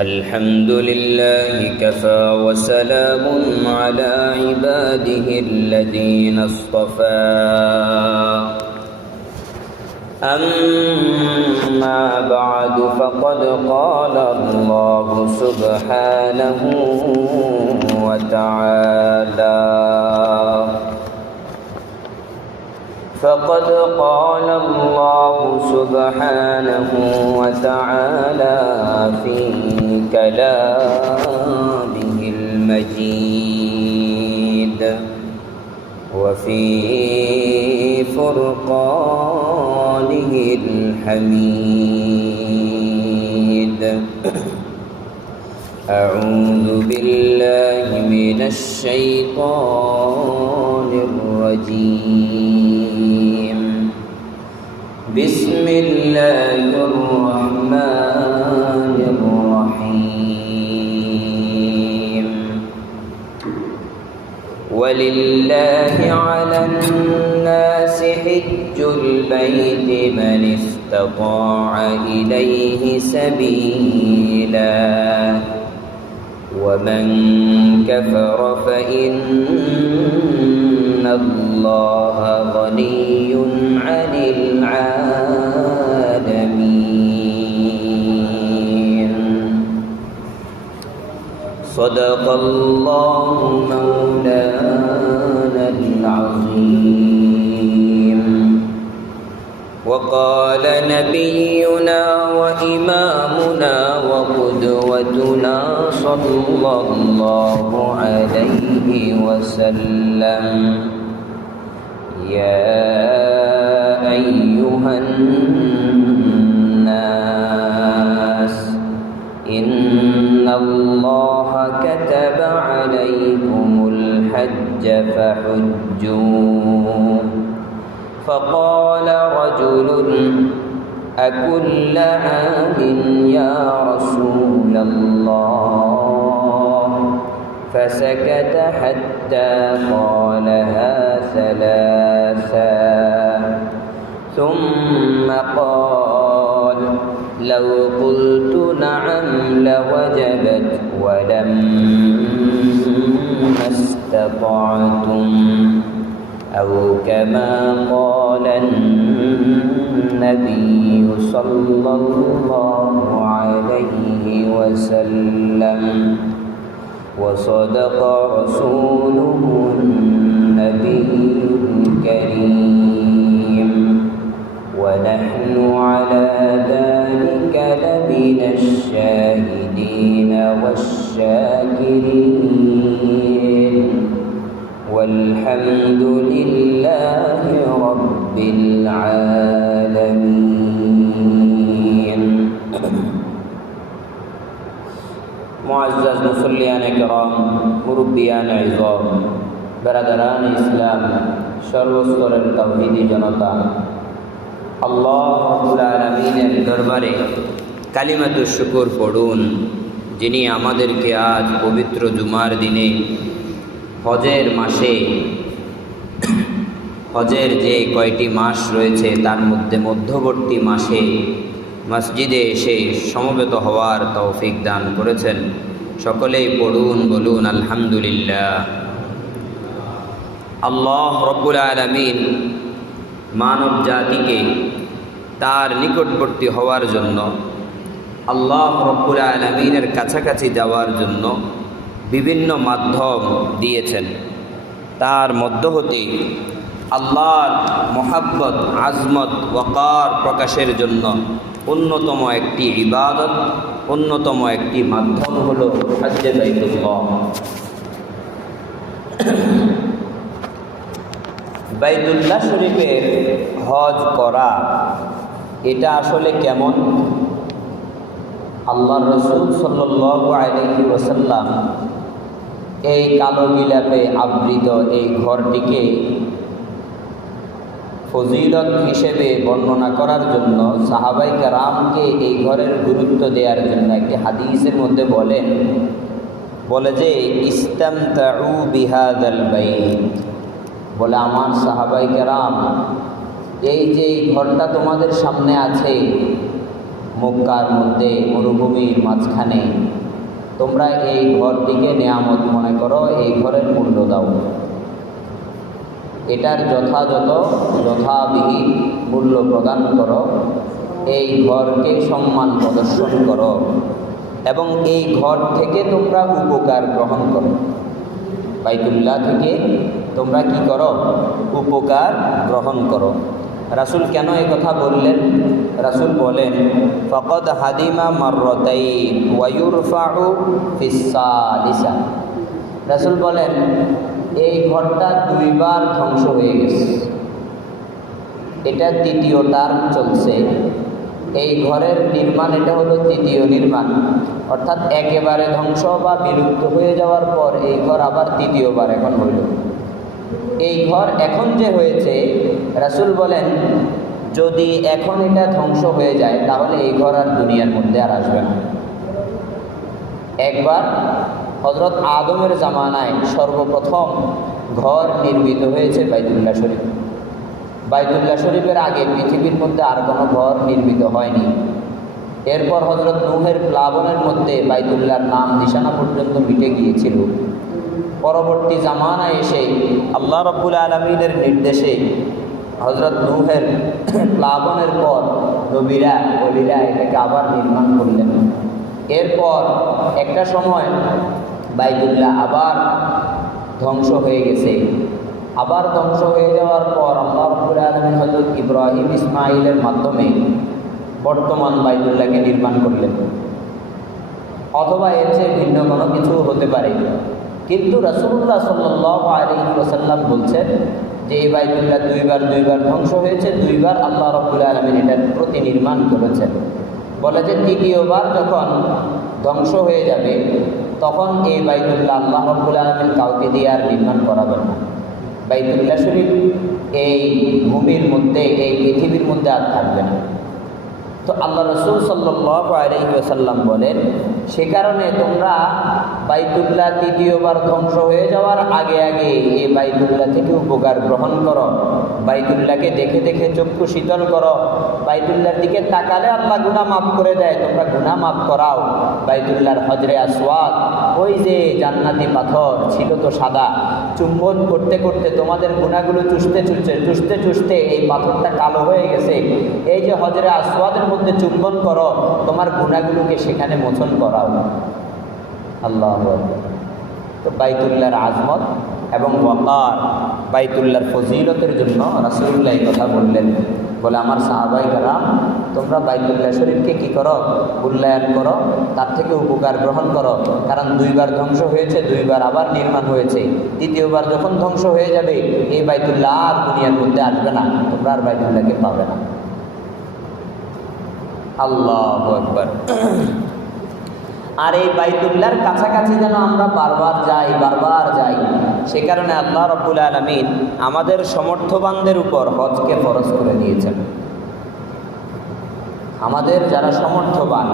الحمد لله كفى وسلام على عباده الذين اصطفى أما بعد فقد قال الله سبحانه وتعالى في كلامه المجيد وفي فرقانه الحميد. أعوذ بالله من الشيطان الرجيم. بسم الله الرحمن الرحيم. ولله على الناس حج البيت من استطاع إليه سبيلا ومن كفر فإن الله غني عن العالمين. صدق الله مولانا العظيم. وقال نبينا وإمامنا وقدوتنا صلى الله عليه وسلم: يا أيها الناس إن الله كتب عليكم الحج فحجوا. فقال رجل: أكل عام يا رسول الله؟ فسكت حتى قالها ثلاثا ثم قال: لو قلت نعم لوجبت ولما استطعتم، أو كما قال النبي صلى الله عليه وسلم. وصدق رسوله النبي الكريم، ونحن على ذلك لمن الشاهدين والشاكرين، والحمد لله رب العالمين. মুআজ্জাজ মুসল্লিয়ান کرام, মুরব্বিয়ান ইযাম, বেরাদারান ইসলাম, সর্বস্তরের তাওহীদি জনতা, আল্লাহ রাব্বুল আলামিনের দরবারে কালিমাতুশ শুকর পড়ুন, যিনি আমাদেরকে আজ পবিত্র জুমার দিনে হজের মাসে, হজের যে কয়টি মাস রয়েছে তার মধ্যে মধ্যবর্তী মাসে মসজিদে এসে সমবেত হওয়ার তৌফিক দান করেছেন। সকলেই পড়ুন, বলুন আলহামদুলিল্লাহ। আল্লাহ রব্বুল আলামিন মানব জাতিকে তার নিকটবর্তী হওয়ার জন্য, আল্লাহ রব্বুল আলামিনের কাছাকাছি যাওয়ার জন্য বিভিন্ন মাধ্যম দিয়েছেন। তার মধ্য হতে আল্লাহর মহাব্বত, আজমত, ওয়াকার প্রকাশের জন্য অন্যতম একটি ইবাদত, অন্যতম একটি মাধ্যম হলো হজ্জে বাইতুল্লাহ। বাইতুল্লাহ শরীফের হজ করা, এটা আসলে কেমন? আল্লাহর রাসূল সাল্লাল্লাহু আলাইহি ওয়াসাল্লাম এই কালো গিলাপে আবৃত এই ঘরটিকে ফজিলত হিসেবে বর্ণনা করার জন্য সাহাবায়ে কেরামকে এই ঘরের গুরুত্ব দেওয়ার জন্য একটি হাদিসের মধ্যে বলে যে ইস্তামতাউ বিহাদাল বাইত, বলে আমার সাহাবায়ে কেরাম এই যে ঘরটা তোমাদের সামনে আছে মক্কার মধ্যে মরুভূমির মাঝখানে, তোমরা এই ঘরটিকে নেয়ামত মনে করো, এই ঘরের মূল্য দাও, এটার যথাবিহিত মূল্য প্রদান করো, এই ঘরকে সম্মান প্রদর্শন করো এবং এই ঘর থেকে তোমরা উপকার গ্রহণ করো। বাইতুল্লাহ থেকে তোমরা কি করো? উপকার গ্রহণ করো। রাসূল কেন এই কথা বললেন? রাসূল বলেন, ফাকাদ হাদিমা মাররাতাইন ওয়া ইউরফাউ ফিস সালিসা। রাসূল বলেন, এই ঘরটা দুইবার ধ্বংস হয়ে গেছে, এটা তৃতীয় টার্ম চলছে। এই ঘরের নির্মাণ, এটা হলো তৃতীয় নির্মাণ, অর্থাৎ একেবারে ধ্বংস বা বিলুপ্ত হয়ে যাওয়ার পর এই ঘর আবার তৃতীয়বার এখন হইল। এই ঘর এখন যে হয়েছে, রাসূল বলেন যদি এখন এটা ধ্বংস হয়ে যায় তাহলে এই ঘর আর দুনিয়ার মধ্যে আর আসবে না। একবার হযরত আদমের জামানায় সর্বপ্রথম ঘর নির্মিত হয়েছে বাইতুল্লাহ শরীফ। বাইতুল্লাহ শরীফের আগে পৃথিবীর মধ্যে আর কোনো ঘর নির্মিত হয়নি। এরপর হযরত নূহের প্লাবনের মধ্যে বাইতুল্লাহর নাম নিশানা পর্যন্ত মিটে গিয়েছিল। পরবর্তী জামানায় এসে আল্লাহ রাব্বুল আলামিনের নির্দেশে হযরত নূহের প্লাবনের পর নবীরা ওলিরা এটাকে আবার নির্মাণ করলেন। এরপর একটা সময় বাইতুল্লাহ আবার ধ্বংস হয়ে গেছে। আবার ধ্বংস হয়ে যাওয়ার পর আল্লাহ রাব্বুল আলামিন হযরত ইব্রাহিম ইসমাঈলের মাধ্যমে বর্তমান বাইতুল্লাহকে নির্মাণ করলেন, অথবা এর চেয়ে ভিন্ন কোনো কিছু হতে পারে। কিন্তু রাসূলুল্লাহ সাল্লাল্লাহু আলাইহি ওয়াসাল্লাম বলছেন যে এই বাইতুল্লাহ দুইবার ধ্বংস হয়েছে, দুইবার আল্লাহ রাব্বুল আলামিন এটার প্রতিনির্মাণ করেছেন। বলে যে তৃতীয়বার যখন ধ্বংস হয়ে যাবে তখন এই বাইতুল্লাহ আল্লাহ রাব্বুল আলামিন কাউকে দিয়ে আর নির্মাণ করাবেন না। বাইতুল্লাহ শরীফ এই ভূমির মধ্যে, এই পৃথিবীর মধ্যে আর থাকবে না। তো আল্লাহ রাসূল সাল্লাল্লাহু আলাইহি ওয়াসাল্লাম বলেন, সে কারণে তোমরা বাইতুল্লাহ তৃতীয়বার ধ্বংস হয়ে যাওয়ার আগে আগে এই বাইতুল্লাহ থেকে উপকার গ্রহণ করো। বাইতুল্লাহকে দেখে দেখে চক্ষু শীতল করো। বাইতুল্লাহর দিকে তাকালে আল্লাহ গুনাহ মাফ করে দেয়, তোমরা গুনাহ মাফ করাও। বাইতুল্লাহর হজরে আসওয়াদ, ওই যে জান্নাতি পাথর ছিল তো সাদা, চুম্বন করতে করতে তোমাদের গুনাহগুলো চুষতে চুষতে এই পাথরটা কালো হয়ে গেছে। এই যে হজরে আসওয়াদের মধ্যে চুম্বন করো, তোমার গুনাহগুলোকে সেখানে মোচন করাও। আল্লাহু আকবার। তো বাইতুল্লাহর আজমত এবং ওয়াকার, বাইতুল্লাহর ফজিলতের জন্য রাসূলুল্লাহ এই কথা বললেন। বলে আমার সাহাবায়ে কেরাম, তোমরা বাইতুল্লাহ শরীফকে কি করো? মূল্যায়ন করো, তার থেকে উপকার গ্রহণ করো। কারণ দুইবার ধ্বংস হয়েছে, দুইবার আবার নির্মাণ হয়েছে। তৃতীয়বার যখন ধ্বংস হয়ে যাবে এই বাইতুল্লাহ আর দুনিয়ার মধ্যে আসবে না, তোমরা আর বাইতুল্লাহকে পাবে না। আল্লাহু আকবার। আর এই বাইতুল্লাহর কাছাকাছি যেন আমরা বারবার যাই, সে কারণে আল্লাহ রাব্বুল আলামিন আমাদের সমর্থবানদের উপর হজকে ফরজ করে দিয়েছেন। আমাদের যারা সমর্থবান,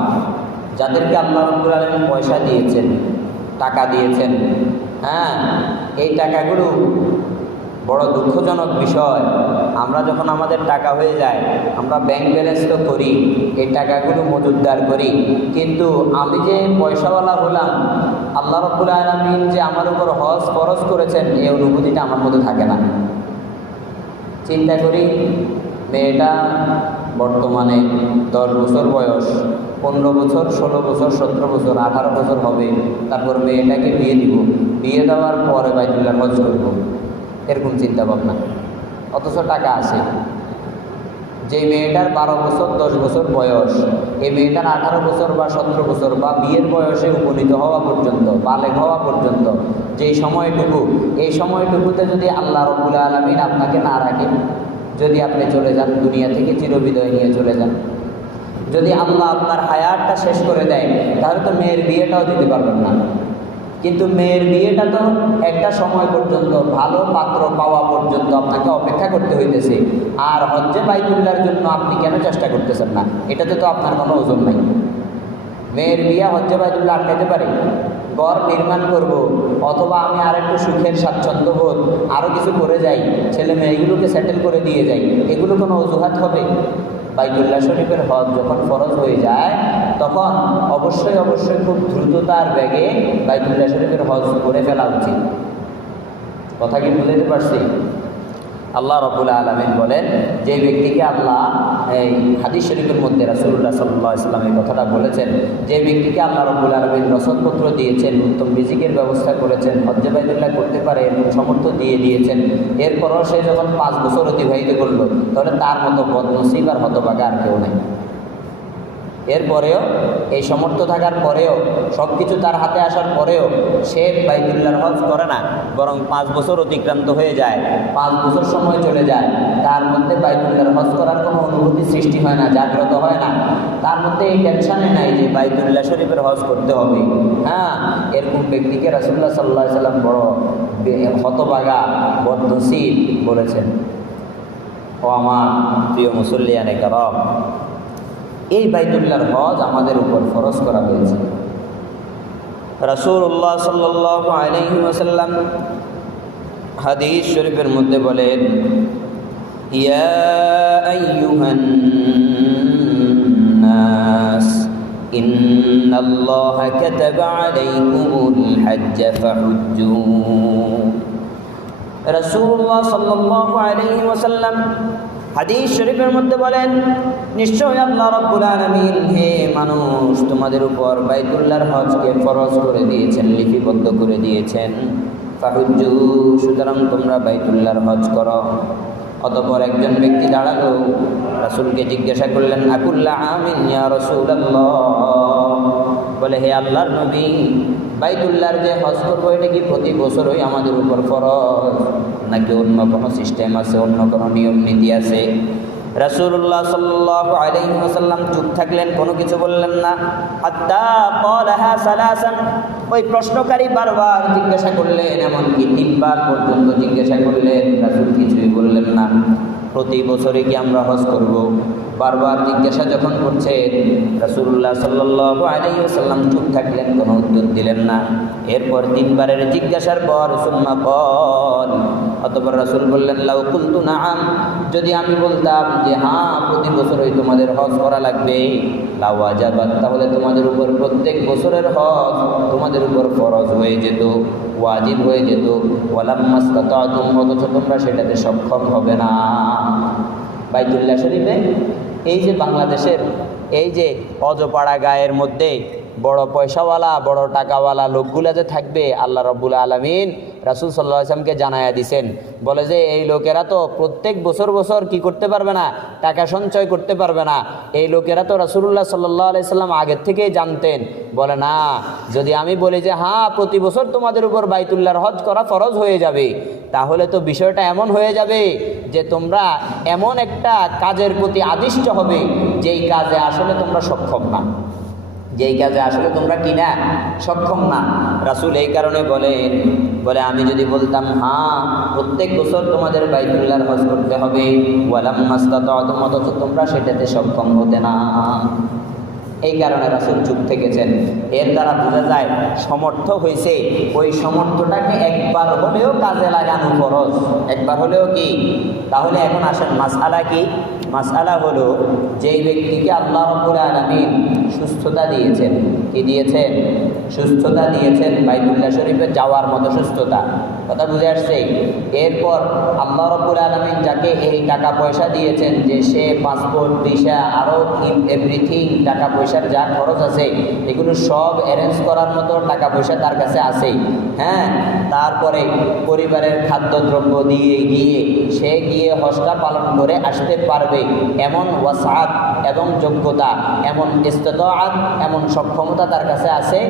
যাদেরকে আল্লাহ রাব্বুল আলামিন পয়সা দিয়েছেন, টাকা দিয়েছেন, এই টাকাগুলো বড় দুঃখজনক বিষয়। আমরা যখন আমাদের টাকা হয়ে যায়, আমরা ব্যাংক ব্যালেন্স তো করি, এই টাকাগুলো মজুদদার করি, কিন্তু আমি যে পয়সাওয়ালা হলাম, আল্লাহ রাব্বুল আলামিন যে আমার উপর হজ ফরজ করেছেন, এই অনুভূতিটা আমার মধ্যে থাকে না। চিন্তা করি, মেয়েটা বর্তমানে 10 বছর বয়স, 15 বছর, 16 বছর, 17 বছর, 18 বছর হবে, তারপর মেয়েটাকে বিয়ে দিব, বিয়ে দেওয়ার পরে বাইতুল্লাহ হজ করব, এরকম চিন্তা ভাবনা। অথচ টাকা আছে। যে মেয়েটার 12 বছর 10 বছর বয়স, এই মেয়েটার 18 বছর বা 17 বছর বা বিয়ের বয়সে উপনীত হওয়া পর্যন্ত, বালেগ হওয়া পর্যন্ত যেই সময়টুকু, এই সময়টুকুতে যদি আল্লাহ রাব্বুল আলামিন আপনাকে না রাখেন, যদি আপনি চলে যান দুনিয়া থেকে, চিরবিদায় নিয়ে চলে যান, যদি আল্লাহ আপনার হায়াতটা শেষ করে দেয়, তাহলে তো মেয়ের বিয়েটাও দিতে পারবেন না। কিন্তু মেয়ের বিয়েটা তো একটা সময় পর্যন্ত, ভালো পাত্র পাওয়া পর্যন্ত আপনাকে অপেক্ষা করতে হইতেছে। আর হজ্জে বাইতুল্লাহর জন্য আপনি কেন চেষ্টা করতেছেন না? এটাতে তো আপনার কোনো ওজন নাই। মেয়ের বিয়ে হজ্জে বাইতুল্লাহ আটকাইতে পারে? ঘর নির্মাণ করব, অথবা আমি আর একটু সুখের স্বাচ্ছন্দ্য বোধ আরও কিছু করে যাই, ছেলে মেয়েগুলোকে সেটেল করে দিয়ে যাই, এগুলো কোনো অজুহাত হবে? বাইতুল্লাহ শরীফের হজ যখন ফরজ হয়ে যায় তখন অবশ্যই খুব দ্রুততার বেগে বাইতুল্লাহ শরীফের হজ করে ফেলা উচিত। কথা কি বুঝতে পারছি? আল্লাহ রাব্বুল আলামিন বলেন, যে ব্যক্তিকে আল্লাহ এই হাদিস শরীফের মধ্যে রাসূলুল্লাহ সাল্লাল্লাহু আলাইহি ওয়াসাল্লাম এই কথাটা বলেছেন, যে ব্যক্তিকে আল্লাহ রাব্বুল আলামিন রসদপত্র দিয়েছেন, উত্তম রিজিকের ব্যবস্থা করেছেন, হজ্জে বাইতুল্লাহ করতে পারে এমন সামর্থ্য দিয়ে দিয়েছেন, এরপরও সে যখন 5 বছর অতিবাহিত করলো, তাহলে তার মতো বদনসিব আর হতভাগা আর কেউ নেই। এরপরেও এই সামর্থ্য থাকার পরেও সব কিছু তার হাতে আসার পরেও সে বাইতুল্লাহর হজ করে না, বরং 5 বছর অতিক্রান্ত হয়ে যায়, 5 বছর সময় চলে যায়, তার মধ্যে বাইতুল্লাহর হজ করার কোনো অনুভূতি সৃষ্টি হয় না, জাগ্রত হয় না, তার মধ্যে এই টেনশনে নাই যে বাইতুল্লাহ শরীফের হজ করতে হবে। হ্যাঁ, এরকম ব্যক্তিকে রাসূলুল্লাহ সাল্লাল্লাহু আলাইহি ওয়াসাল্লাম বড় হতভাগা বদনসিব বলেছেন। ও আমার প্রিয় মুসল্লিয়ানে কেরাম, এই বাইতুল্লাহর হজ আমাদের উপর ফরজ করা হয়েছে। রাসূলুল্লাহ সাল্লাল্লাহু আলাইহি ওয়াসাল্লাম হাদিস শরীফের মধ্যে বলেন, ইয়া আইয়ুহান নাস ইন্নাল্লাহা কাতাবা আলাইকুমুল হজ্জ ফাহুজ্জু। রাসূলুল্লাহ সাল্লাল্লাহু আলাইহি ওয়াসাল্লাম হাদিস শরীফের মধ্যে বলেন, নিশ্চয় আল্লাহ রাব্বুল আলামিন হে মানুষ তোমাদের উপর বাইতুল্লাহর হজকে ফরজ করে দিয়েছেন, লিপিবদ্ধ করে দিয়েছেন। ফাহুজ্জু, সুতরাং তোমরা বাইতুল্লাহর হজ করো। অতঃপর একজন ব্যক্তি দাঁড়ালো, রাসূলকে জিজ্ঞাসা করলেন, আকুল্লা আমিন ইয়া রাসূলুল্লাহ, বলে হে আল্লাহর নবী, বাইতুল্লাহর যে হজ করবো এটা কি প্রতি বছরই আমাদের উপর ফরজ, নাকি অন্য কোনো সিস্টেম আছে, অন্য কোনো নিয়ম নীতি আছে? রাসূলুল্লাহ সাল্লাল্লাহু আলাইহি ওয়াসাল্লাম চুপ থাকলেন, কোনো কিছু বললেন না। হাত্তা ক্বালাহা সালাসান, ওই প্রশ্নকারী বারবার জিজ্ঞাসা করলেন, এমনকি 3 বার পর্যন্ত জিজ্ঞাসা করলেন, রাসূল কিছুই বললেন না। প্রতি বছরে কি আমরা হজ করব? বারবার জিজ্ঞাসা যখন করছেন, রাসূলুল্লাহ সাল্লাল্লাহু আলাইহি ওয়াসাল্লাম চুপ থাকলেন, কোনো উত্তর দিলেন না। এরপর 3 বারের জিজ্ঞাসার পর সুম্মা ক্বাল, অতঃপর রাসূল বললেন, লাউ কুলতু নাআম, যদি আমি বলতাম যে হ্যাঁ প্রতি বছরই তোমাদের হজ করা লাগবে, লাউ ওয়াজাবাত, তাহলে তোমাদের উপর প্রত্যেক বছরের হজ তোমাদের উপর ফরজ হয়ে যেত, ওয়াজিব হয়ে যেত। ওয়ালাম্মাস্তাতাতুম, অথচ তোমরা সেটাতে সক্ষম হবে না। বাইতুল্লাহ শরীফে এই যে বাংলাদেশের এই যে অজপাড়া গায়ের মধ্যে বড় পয়সাওয়ালা বড় টাকাওয়ালা লোকগুলা যে থাকবে, আল্লাহ রাব্বুল আলামিন রাসূল সাল্লাল্লাহু আলাইহি ওয়াসাল্লামকে জানায়া দিয়েছেন, বলে যে এই লোকেরা তো প্রত্যেক বছর কি করতে পারবে না, টাকা সঞ্চয় করতে পারবে না। এই লোকেরা তো রাসূলুল্লাহ সাল্লাল্লাহু আলাইহি ওয়াসাল্লাম আগের থেকেই জানতেন। বলে না, যদি আমি বলি যে হ্যাঁ প্রতি বছর তোমাদের উপর বাইতুল্লাহর হজ করা ফরজ হয়ে যাবে, তাহলে তো বিষয়টা এমন হয়ে যাবে যে তোমরা এমন একটা কাজের প্রতি আদিষ্ট হবে যেই কাজে আসলে তোমরা সক্ষম না, যেই কাজে আসলে তোমরা কিনা সক্ষম না। রাসূল এই কারণে বলে আমি যদি বলতাম হ্যাঁ প্রত্যেক বছর তোমাদের বাইতুল্লাহর হজ করতে হবে, ওয়ালাম্মাস্তাতাতুম, অথচ তোমরা সেটাতে সক্ষম হতে না। এই কারণে রাসূল চুপ থেকেছেন। এর দ্বারা বোঝা যায় সমর্থ হয়েছে, ওই সমর্থটাকে একবার হলেও কাজে লাগানো ফরজ, একবার হলেও কি। তাহলে এখন আসেন মাসআলা কি? মাসআলা হলো, যেই ব্যক্তিকে আল্লাহ রাব্বুল আলামিন সুস্থতা দিয়েছেন, কি দিয়েছেন? সুস্থতা দিয়েছেন, বাইতুল্লাহ শরীফে যাওয়ার মতো সুস্থতা, কথা বুঝে আসছে? এরপর আল্লাহ রাব্বুল আলামিন যাকে এই টাকা পয়সা দিয়েছেন, যে সে পাসপোর্ট ভিসা আরও এভরিথিং টাকা পয়সার যা খরচ আছে এগুলো সব অ্যারেঞ্জ করার মতো টাকা পয়সা তার কাছে আছে। হ্যাঁ, তারপরে পরিবারের খাদ্যদ্রব্য দিয়ে গিয়ে সে গিয়ে হজটা পালন করে আসতে পারবে এমন ওয়াসাআত এবং যোগ্যতা, এমন ইস্তিতাআত, এমন সক্ষমতা তার কাছে আছে।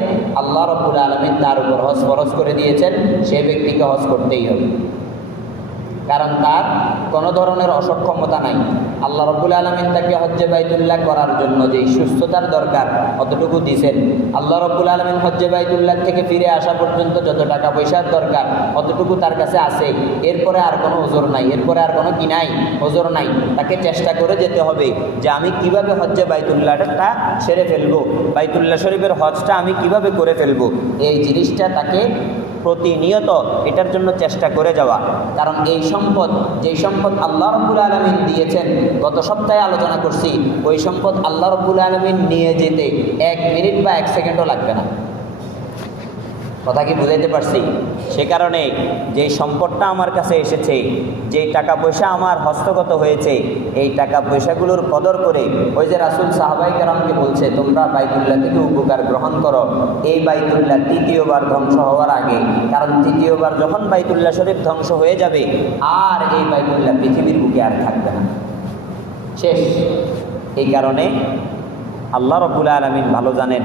আল্লাহ রাব্বুল আলামিন তার উপর হজ ফরজ করে দিয়েছেন, সেই ব্যক্তিকে হজ করতেই হবে, কারণ তার কোনো ধরনের অসক্ষমতা নাই। আল্লাহ রাব্বুল আলামিন তাকে হজ্জে বাইতুল্লাহ করার জন্য যেই সুস্থতার দরকার অতটুকু দিয়েছেন। আল্লাহ রাব্বুল আলামিন হজ্জে বাইতুল্লাহ থেকে ফিরে আসা পর্যন্ত যত টাকা পয়সার দরকার অতটুকু তার কাছে আছে। এরপরে আর কোনো ওজর নাই, এরপরে আর কোনো কি নাই, ওজর নাই। তাকে চেষ্টা করে যেতে হবে যে আমি কিভাবে হজ্জে বাইতুল্লাহটা সেরে ফেলবো, বাইতুল্লাহ শরীফের হজটা আমি কিভাবে করে ফেলবো। এই জিনিসটা তাকে প্রতিনিয়ত এটার জন্য চেষ্টা করে যাওয়া। কারণ এই সম্পদ, যেই সম্পদ আল্লাহ রাব্বুল আলামিন দিয়েছেন, গত সপ্তাহে আলোচনা করছি, ওই সম্পদ আল্লাহ রাব্বুল আলামিন নিয়ে যেতে 1 মিনিট বা 1 সেকেন্ডও লাগবে না। কথা কি বুঝাইতে পারছি? সে কারণে যেই সম্পদটা আমার কাছে এসেছে, যেই টাকা পয়সা আমার হস্তগত হয়েছে, এই টাকা পয়সাগুলোর কদর করে, ওই যে রাসূল সাহাবায়ে কেরামকে বলছে তোমরা বাইতুল্লাহ থেকে উপকার গ্রহণ করো, এই বাইতুল্লাহ তৃতীয়বার ধ্বংস হওয়ার আগে। কারণ তৃতীয়বার যখন বাইতুল্লাহ শরীফ ধ্বংস হয়ে যাবে, আর এই বাইতুল্লাহ পৃথিবীর বুকে আর থাকবে না, শেষ। এই কারণে আল্লাহ রাব্বুল আলামিন ভালো জানেন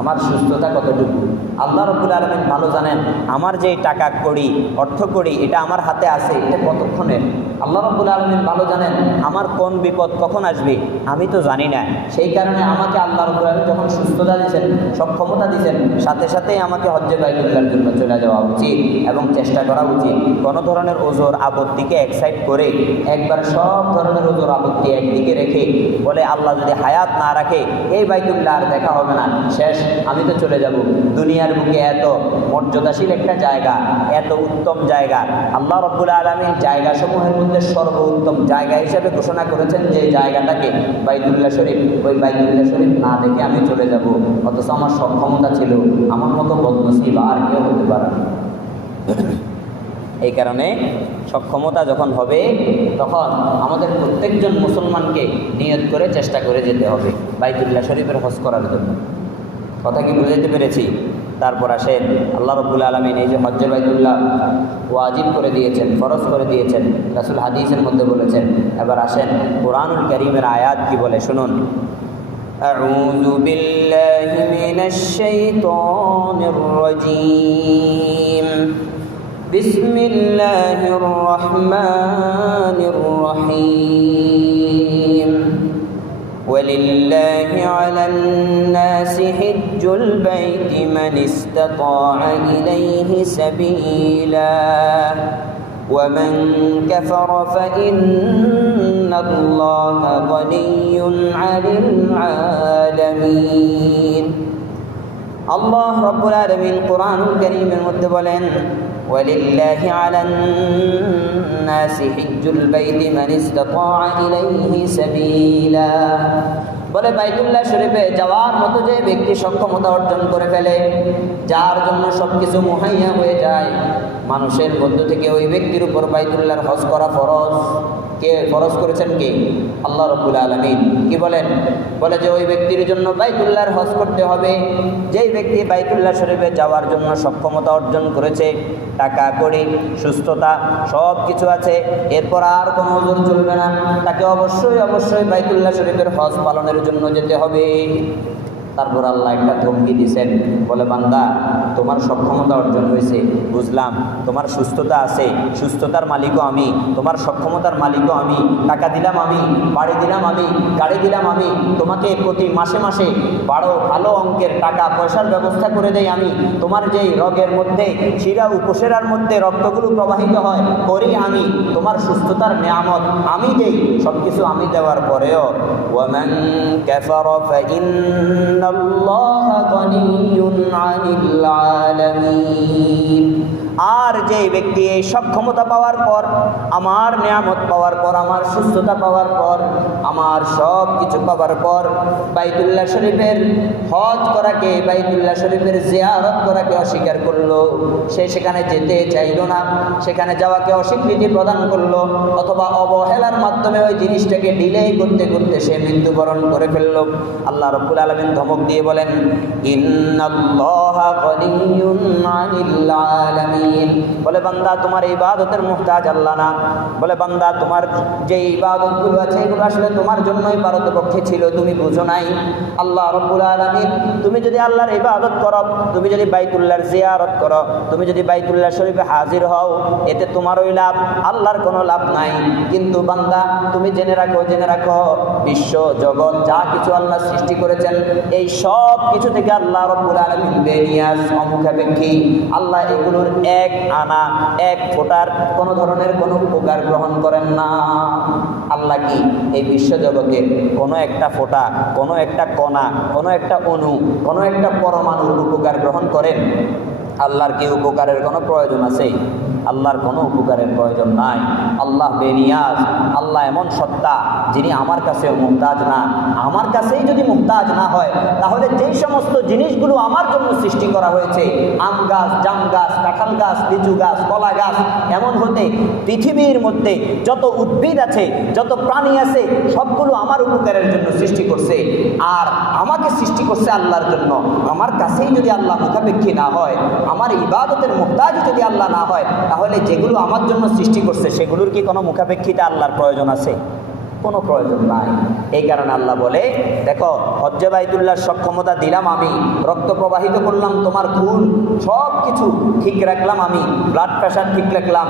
আমার সুস্থতা কতটুকু। আল্লাহ রাব্বুল আলামিন ভালো জানেন আমার যে টাকা কড়ি, অর্থ কড়ি, এটা আমার হাতে আছে, এটা কতক্ষণের। আল্লাহ রাব্বুল আলামিন ভালো জানেন আমার কোন বিপদ কখন আসবে, আমি তো জানি না। সেই কারণে আমাকে আল্লাহ রাব্বুল আলামিন যখন সুস্থতা দিয়েছেন, সক্ষমতা দিয়েছেন, সাথে সাথেই আমাকে হজ্জে বাইতুল্লাহর জন্য চলে যাওয়া উচিত এবং চেষ্টা করা উচিত। কোনো ধরনের ওজোর আপত্তিকে এক সাইড করে, একবার সব ধরনের ওজোর আপত্তি একদিকে রেখে বলে আল্লাহ যদি হায়াত না রাখে এই বাইতুল্লাহ আর দেখা হবে না, শেষ, আমি তো চলে যাব। দুনিয়ার বুকে এত মর্যাদাশীল একটা জায়গা, এত উত্তম জায়গা, আল্লাহ রাব্বুল আলামিন জায়গাসমূহের মধ্যে সর্বোত্তম জায়গা হিসেবে ঘোষণা করেছেন যে জায়গাটাকে বাইতুল্লাহ শরীফ, ওই বাইতুল্লাহ শরীফ না দেখে আমি চলে যাব। অথচ আমার সক্ষমতা ছিল, আমার মতো বদনসিব আর কেউ হতে পারে না। এই কারণে সক্ষমতা যখন হবে তখন আমাদের প্রত্যেকজন মুসলমানকে নিয়ত করে চেষ্টা করে যেতে হবে বাইতুল্লাহ শরীফের হজ করার জন্য। কথা কি বুঝাইতে পেরেছি? তারপর আসেন আল্লাহ রাব্বুল আলামিন এই যে হজ্জে বাইতুল্লাহ ওয়াজিব করে দিয়েছেন, ফরজ করে দিয়েছেন, রাসূল হাদিসের মধ্যে বলেছেন। এবার আসেন কুরআনুল কারীমের আয়াত কি বলে শুনুন। আউযু বিল্লাহি মিনাশ শাইতানির রাজীম। বিসমিল্লাহির রহমানির রহিম। ولله على الناس حج البيت من استطاع إليه سبيلا ومن كفر فإن الله غني عن العالمين। আল্লাহ রাব্বুল আলামিন কুরআনুল কারীমের মধ্যে বলেন ولله على الناس حج البيت من استطاع إليه سبيلا। বলে বাইতুল্লাহ শরীফে যাওয়ার মতো যে ব্যক্তি সক্ষমতা অর্জন করে ফেলে, যার জন্য সব কিছু মুহাইয়া হয়ে যায়, মানুষের মধ্য থেকে ওই ব্যক্তির উপর বাইতুল্লাহর হজ করা ফরজ। কে ফরজ করেছেন? কে? আল্লাহ রাব্বুল আলামিন। কি বলেন? বলে যে ওই ব্যক্তির জন্য বাইতুল্লাহর হজ করতে হবে যেই ব্যক্তি বাইতুল্লাহ শরীফে যাওয়ার জন্য সক্ষমতা অর্জন করেছে, টাকা কড়ি, সুস্থতা সব কিছু আছে, এরপর আর কোনো ওজর চলবে না, তাকে অবশ্যই অবশ্যই বাইতুল্লাহ শরীফের হজ পালনের জন্য যেতে হবে। তারপর আল্লাহ একটা ধমকি দিয়েছেন, বলে বান্দা তোমার সক্ষমতা অর্জন হয়েছে, বুঝলাম, তোমার সুস্থতা আছে, সুস্থতার মালিকও আমি, তোমার সক্ষমতার মালিকও আমি, টাকা দিলাম আমি, বাড়ি দিলাম আমি, গাড়ি দিলাম আমি, তোমাকে প্রতি মাসে মাসে ভালো অঙ্কের টাকা পয়সার ব্যবস্থা করে দেই আমি, তোমার যেই রগের মধ্যে শিরা উপশিরার মধ্যে রক্তগুলো প্রবাহিত হয় করি আমি, তোমার সুস্থতার নিয়ামত আমি দেই, সব কিছু আমি দেওয়ার পরেও ওয়ামান কাফারা ফাইন্নাল্লাহা গনিয়্যুন আনিল আলামিন। আর যে ব্যক্তি এই সক্ষমতা পাওয়ার পর, আমার নিয়ামত পাওয়ার পর, আমার সুস্থতা পাওয়ার পর, আমার সব কিছু পাওয়ার পর বাইতুল্লাহ শরীফের হজ করাকে, বাইতুল্লাহ শরীফের জিয়ারত করাকে অস্বীকার করলো, সে সেখানে যেতে চাইল না, সেখানে যাওয়াকে অস্বীকৃতি প্রদান করলো, অথবা অবহেলার মাধ্যমে ওই জিনিসটাকে ডিলে করতে করতে সে মৃত্যুবরণ করে ফেললো, আল্লাহ রাব্বুল আলামিন ধমক দিয়ে বলেন ইন্নাল্লাহা গনিয়্যুন আনিল আলামিন। বলে বান্দা তোমার ইবাদতের মুহতাজ আল্লাহ না, বলে বান্দা তোমার যে ইবাদতগুলো আছে এগুলো আসলে তোমার জন্যই পারতপক্ষে ছিল, তুমি বুঝো নাই। আল্লাহ রাব্বুল আলামিন, তুমি যদি আল্লাহর ইবাদত করো, তুমি যদি বাইতুল্লাহর জিয়ারত করো, তুমি যদি বাইতুল্লাহ শরীফে হাজির হও, এতে তোমারই লাভ, আল্লাহর কোনো লাভ নাই। কিন্তু বান্দা তুমি জেনে রাখো বিশ্ব জগৎ যা কিছু আল্লাহ সৃষ্টি করেছেন এই সব কিছু থেকে আল্লাহ রাব্বুল আলামিন বেনিয়াজ, অমুখাপেক্ষী। আল্লাহ এগুলোর এক আনা এক ফোঁটার কোনো ধরনের কোনো উপকার গ্রহণ করেন না। আল্লাহ কি এই বিশ্বজগতের কোনো একটা ফোঁটা, কোনো একটা কণা, কোনো একটা অণু, কোনো একটা পরমাণুর উপকার গ্রহণ করেন? আল্লাহর কি উপকারের কোনো প্রয়োজন আছে? আল্লাহর কোনো উপকারের প্রয়োজন নাই। আল্লাহ বেনিয়াজ, আল্লাহ এমন সত্তা যিনি আমার কাছেও মুহতাজ না। আমার কাছেই যদি মুহতাজ না হয়, তাহলে যেই সমস্ত জিনিসগুলো আমার জন্য সৃষ্টি করা হয়েছে, আম গাছ, জাম গাছ, কাঁঠাল গাছ, লিচু গাছ, কলা গাছ, এমন হতে পৃথিবীর মধ্যে যত উদ্ভিদ আছে, যত প্রাণী আছে, সবগুলো আমার উপকারের জন্য সৃষ্টি করছে। আর আমাকে সৃষ্টি করছে আল্লাহর জন্য। আমার কাছেই যদি আল্লাহ মুখাপেক্ষী না হয়, আমার ইবাদতের মুহতাজ যদি আল্লাহ না হয়, তাহলে যেগুলো আমার জন্য সৃষ্টি করছে সেগুলোর কি কোনো মুখাপেক্ষিতে আল্লাহর প্রয়োজন আছে? কোনো প্রয়োজন নাই। এই কারণে আল্লাহ বলে, দেখো হজ্জে বাইতুল্লাহর সক্ষমতা দিলাম আমি, রক্ত প্রবাহিত করলাম, তোমার খুন সব কিছু ঠিক রাখলাম আমি, ব্লাড প্রেশার ঠিক রাখলাম,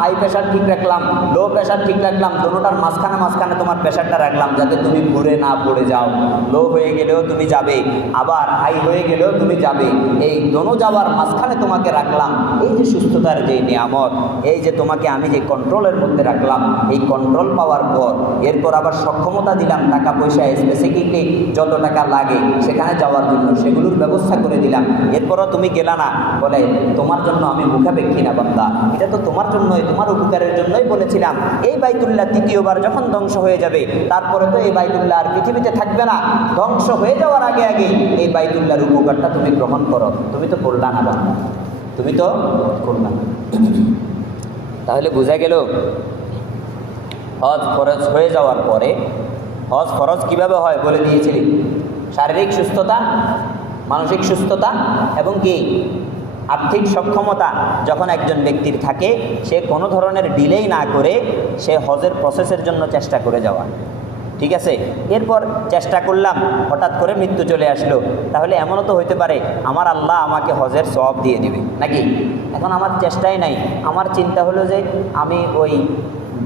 হাই প্রেশার ঠিক রাখলাম, লো প্রেশার ঠিক রাখলাম, দুটোটার মাঝখানে তোমার প্রেশারটা রাখলাম, যাতে তুমি ঘুরে না পড়ে যাও। লো হয়ে গেলেও তুমি যাবে, আবার হাই হয়ে গেলেও তুমি যাবে, এই দোনো যাওয়ার মাঝখানে তোমাকে রাখলাম। এই যে সুস্থতার যে নিয়ামত, এই যে তোমাকে আমি যে কন্ট্রোলের মধ্যে রাখলাম, এই কন্ট্রোল পাওয়ার পর এরপর আবার সক্ষমতা দিলাম, টাকা পয়সা স্পেসিফিকলি যত টাকা লাগে সেখানে যাওয়ার জন্য সেগুলোর ব্যবস্থা করে দিলাম। এরপরও তুমি গেলা না, বলে তোমার জন্য আমি মুখাপেক্ষী না বান্দা, এটা তো তোমার জন্যই, তোমার উপকারের জন্যই বলেছিলাম। এই বাইতুল্লাহ তৃতীয়বার যখন ধ্বংস হয়ে যাবে, তারপরে তো এই বাইতুল্লাহ আর পৃথিবীতে থাকবে না। ধ্বংস হয়ে যাওয়ার আগে আগে এই বাইতুল্লাহর উপকারটা তুমি গ্রহণ করো। তুমি তো করলা না বান্দা, তুমি তো করলা না। তাহলে বোঝা গেল হজ ফরজ হয়ে যাওয়ার পরে, হজ ফরজ কিভাবে হয় বলে দিয়েছিলি। শারীরিক সুস্থতা, মানসিক সুস্থতা এবং কি আর্থিক সক্ষমতা যখন একজন ব্যক্তির থাকে, সে কোনো ধরনের ডিলেই না করে সে হজের প্রসেসের জন্য চেষ্টা করে যাওয়া। ঠিক আছে, এরপর চেষ্টা করলাম, হঠাৎ করে মৃত্যু চলে আসলো, তাহলে এমনও তো হইতে পারে আমার আল্লাহ আমাকে হজের সওয়াব দিয়ে দিবে নাকি। এখন আমার চেষ্টাই নাই, আমার চিন্তা হলো যে আমি ওই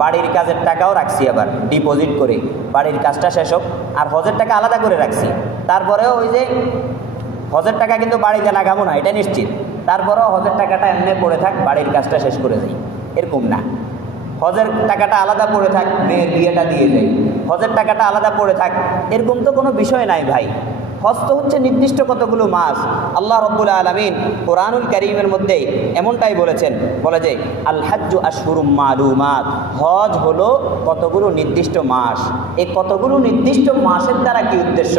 বাড়ির কাজের টাকাও রাখছি, আবার ডিপোজিট করে বাড়ির কাজটা শেষ হোক, আর হজের টাকা আলাদা করে রাখছি। তারপরেও ওই যে হজের টাকা কিন্তু বাড়িতে লাগাবো না, এটা নিশ্চিত। তারপরেও হজের টাকাটা এমনি পড়ে থাক, বাড়ির কাজটা শেষ করে যাই, এরকম না। হজের টাকাটা আলাদা পড়ে থাক, মেয়ের বিয়েটা দিয়ে যাই, হজের টাকাটা আলাদা পড়ে থাক, এরকম তো কোনো বিষয় নাই ভাই। হজ তো হচ্ছে নির্দিষ্ট কতগুলো মাস। আল্লাহ রাব্বুল আলামিন কোরআনুল কারীমের মধ্যে এমনটাই বলেছেন, বলে যে আল হাজ্জু আশহুরুম মালুমাত, হজ হলো কতগুলো নির্দিষ্ট মাস। এই কতগুলো নির্দিষ্ট মাসের দ্বারা কি উদ্দেশ্য,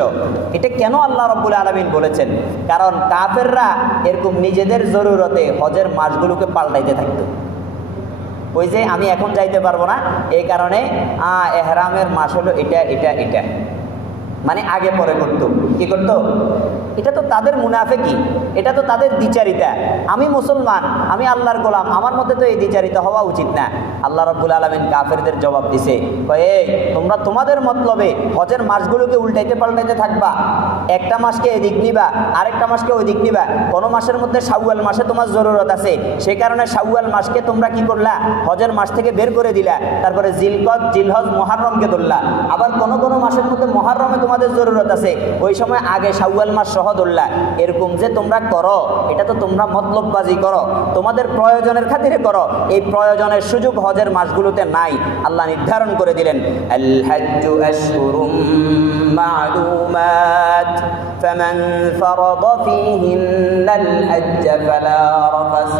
এটা কেন আল্লাহ রাব্বুল আলামিন বলেছেন? কারণ কাফেররা এরকম নিজেদের জরুরতে হজের মাসগুলোকে পাল্টাইতে থাকতো। ওই যে আমি এখন যাইতে পারবো না, এই কারণে এহরামের মাস হলো এটা এটা এটা, মানে আগে পরে করতো। কি করতো? এটা তো তাদের মুনাফিকি, এটা তো তাদের দ্বিচারিতা। আমি মুসলমান, আমি আল্লাহর গোলাম, আমার মধ্যে তো এই দ্বিচারিতা হওয়া উচিত না। আল্লাহ রাব্বুল আলামিন কাফেরদের জবাব দিছে, এই তোমরা তোমাদের মতলবে হজের মাসগুলোকে উল্টাইতে পাল্টাইতে থাকবা, একটা মাসকে এদিক নিবা, আরেকটা মাসকে ওই দিক নিবা। কোনো মাসের মধ্যে শাওয়াল মাসে তোমার জরুরত আছে, সেই কারণে শাওয়াল মাসকে তোমরা কি করলা, হজের মাস থেকে বের করে দিলা। তারপরে জিলকদ, জিলহজ, মুহররমকে ধরলা। আবার কোনো কোনো মাসের মধ্যে মুহররমে তোমাদের জরুরত আছে, ওই সময় আগে শাওয়াল মাস সহ ধরলা। এরকম যে তোমরা করো, এটা তো তোমরা মতলববাজি করো, তোমাদের প্রয়োজনের খাতিরে করো। এই প্রয়োজনের সুযোগ হজের মাসগুলোতে নাই। আল্লাহ নির্ধারণ করে দিলেন, আল হাজ্জু আশহুরুম মা'লুমাত ফামান ফারাদা ফীহিন্নাল হাজ্জ ফালা রাফাস।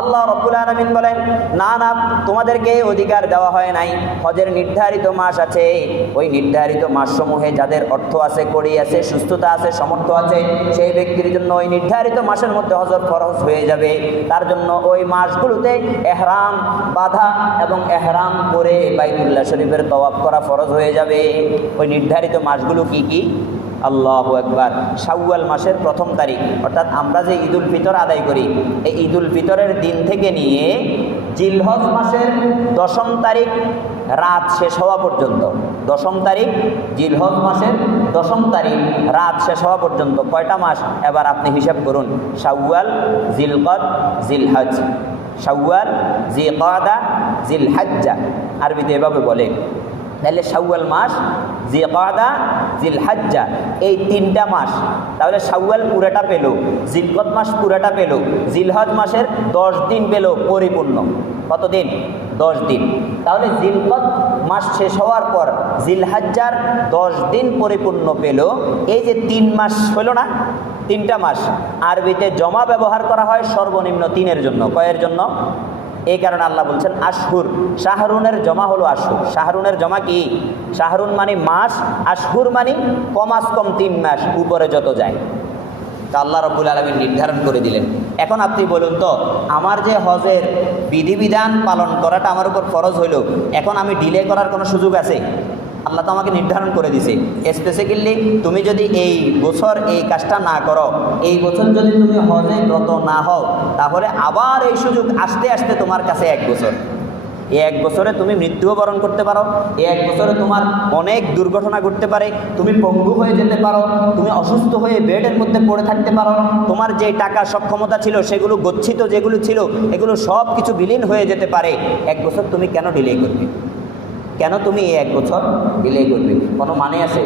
আল্লাহ রাব্বুল আলামিন বলেন, না না, তোমাদেরকে অধিকার দেওয়া হয় নাই। হজের নির্ধারিত মাস আছে, ওই নির্ধারিত মাসসমূহে যাদের অর্থ আছে, কড়ি আছে, সুস্থতা আছে, সামর্থ্য আছে, সেই ব্যক্তির জন্য ওই নির্ধারিত মাসের মধ্যে হজ ফরজ হয়ে যাবে। তার জন্য ওই মাসগুলোতে এহরাম বাঁধা এবং এহরাম করে বাইতুল্লাহ শরীফের তওয়াফ করা ফরজ হয়ে যাবে। ওই নির্ধারিত মাসগুলো কি কি? আল্লাহু আকবার। শাওয়াল মাসের প্রথম তারিখ, অর্থাৎ আমরা যে ঈদুল ফিতর আদায় করি, এই ঈদুল ফিতরের দিন থেকে নিয়ে জিলহজ মাসের 10ম তারিখ রাত শেষ হওয়া পর্যন্ত, 10ম তারিখ জিলহজ মাসের 10ম তারিখ রাত শেষ হওয়া পর্যন্ত কয়টা মাস? এবার আপনি হিসাব করুন। শাওয়াল, জিলকদ, জিলহজ, শাওয়াল, জিলকাদা, জিলহজ্জা, আরবিতে এভাবে বলে। তাহলে শাওয়াল মাস, জিলকাদা, জিলহজ্জা, এই 3টা মাস। তাহলে শাওয়াল পুরাটা পেল, জিলকদ মাস পুরাটা পেল, জিলহজ মাসের 10 দিন পেল পরিপূর্ণ। কত দিন? 10 দিন। তাহলে জিলকদ মাস শেষ হওয়ার পর জিলহজ্জার 10 দিন পরিপূর্ণ পেল। এই যে 3 মাস হলো না, 3টা মাস। আরবিতে জমা ব্যবহার করা হয় সর্বনিম্ন 3-এর জন্য। কয়ের জন্য? এই কারণে আল্লাহ বলছেন আশহুর। শাহরুনের জমা হলো আশহুর। শাহরুনের জমা কি? শাহরুন মানে মাস, আশহুর মানে কমাস কম 3 মাস, উপরে যত যায়। তা আল্লাহ রাব্বুল আলামিন নির্ধারণ করে দিলেন। এখন আপনি বলুন তো, আমার যে হজের বিধিবিধান পালন করাটা আমার উপর ফরজ হইল, এখন আমি ডিলে করার কোনো সুযোগ আছে? আল্লাহ তো আমাকে নির্ধারণ করে দিছে স্পেসিফিক্যালি, তুমি যদি এই বছর এই কাজটা না করো, এই বছর যদি তুমি হজে ব্রত না হও, তাহলে আবার এই সুযোগ আসতে আসতে তোমার কাছে 1 বছর। এই 1 বছরে তুমি মৃত্যুও বরণ করতে পারো, এই 1 বছরে তোমার অনেক দুর্ঘটনা ঘটতে পারে, তুমি পঙ্গু হয়ে যেতে পারো, তুমি অসুস্থ হয়ে বেডের মধ্যে পড়ে থাকতে পারো, তোমার যে টাকা সক্ষমতা ছিল সেগুলো গচ্ছিত যেগুলো ছিল এগুলো সব কিছু বিলীন হয়ে যেতে পারে। 1 বছর তুমি কেন ডিলে করবে? কেন তুমি এই 1 বছর ডিলে করবে? কোনো মানে আছে?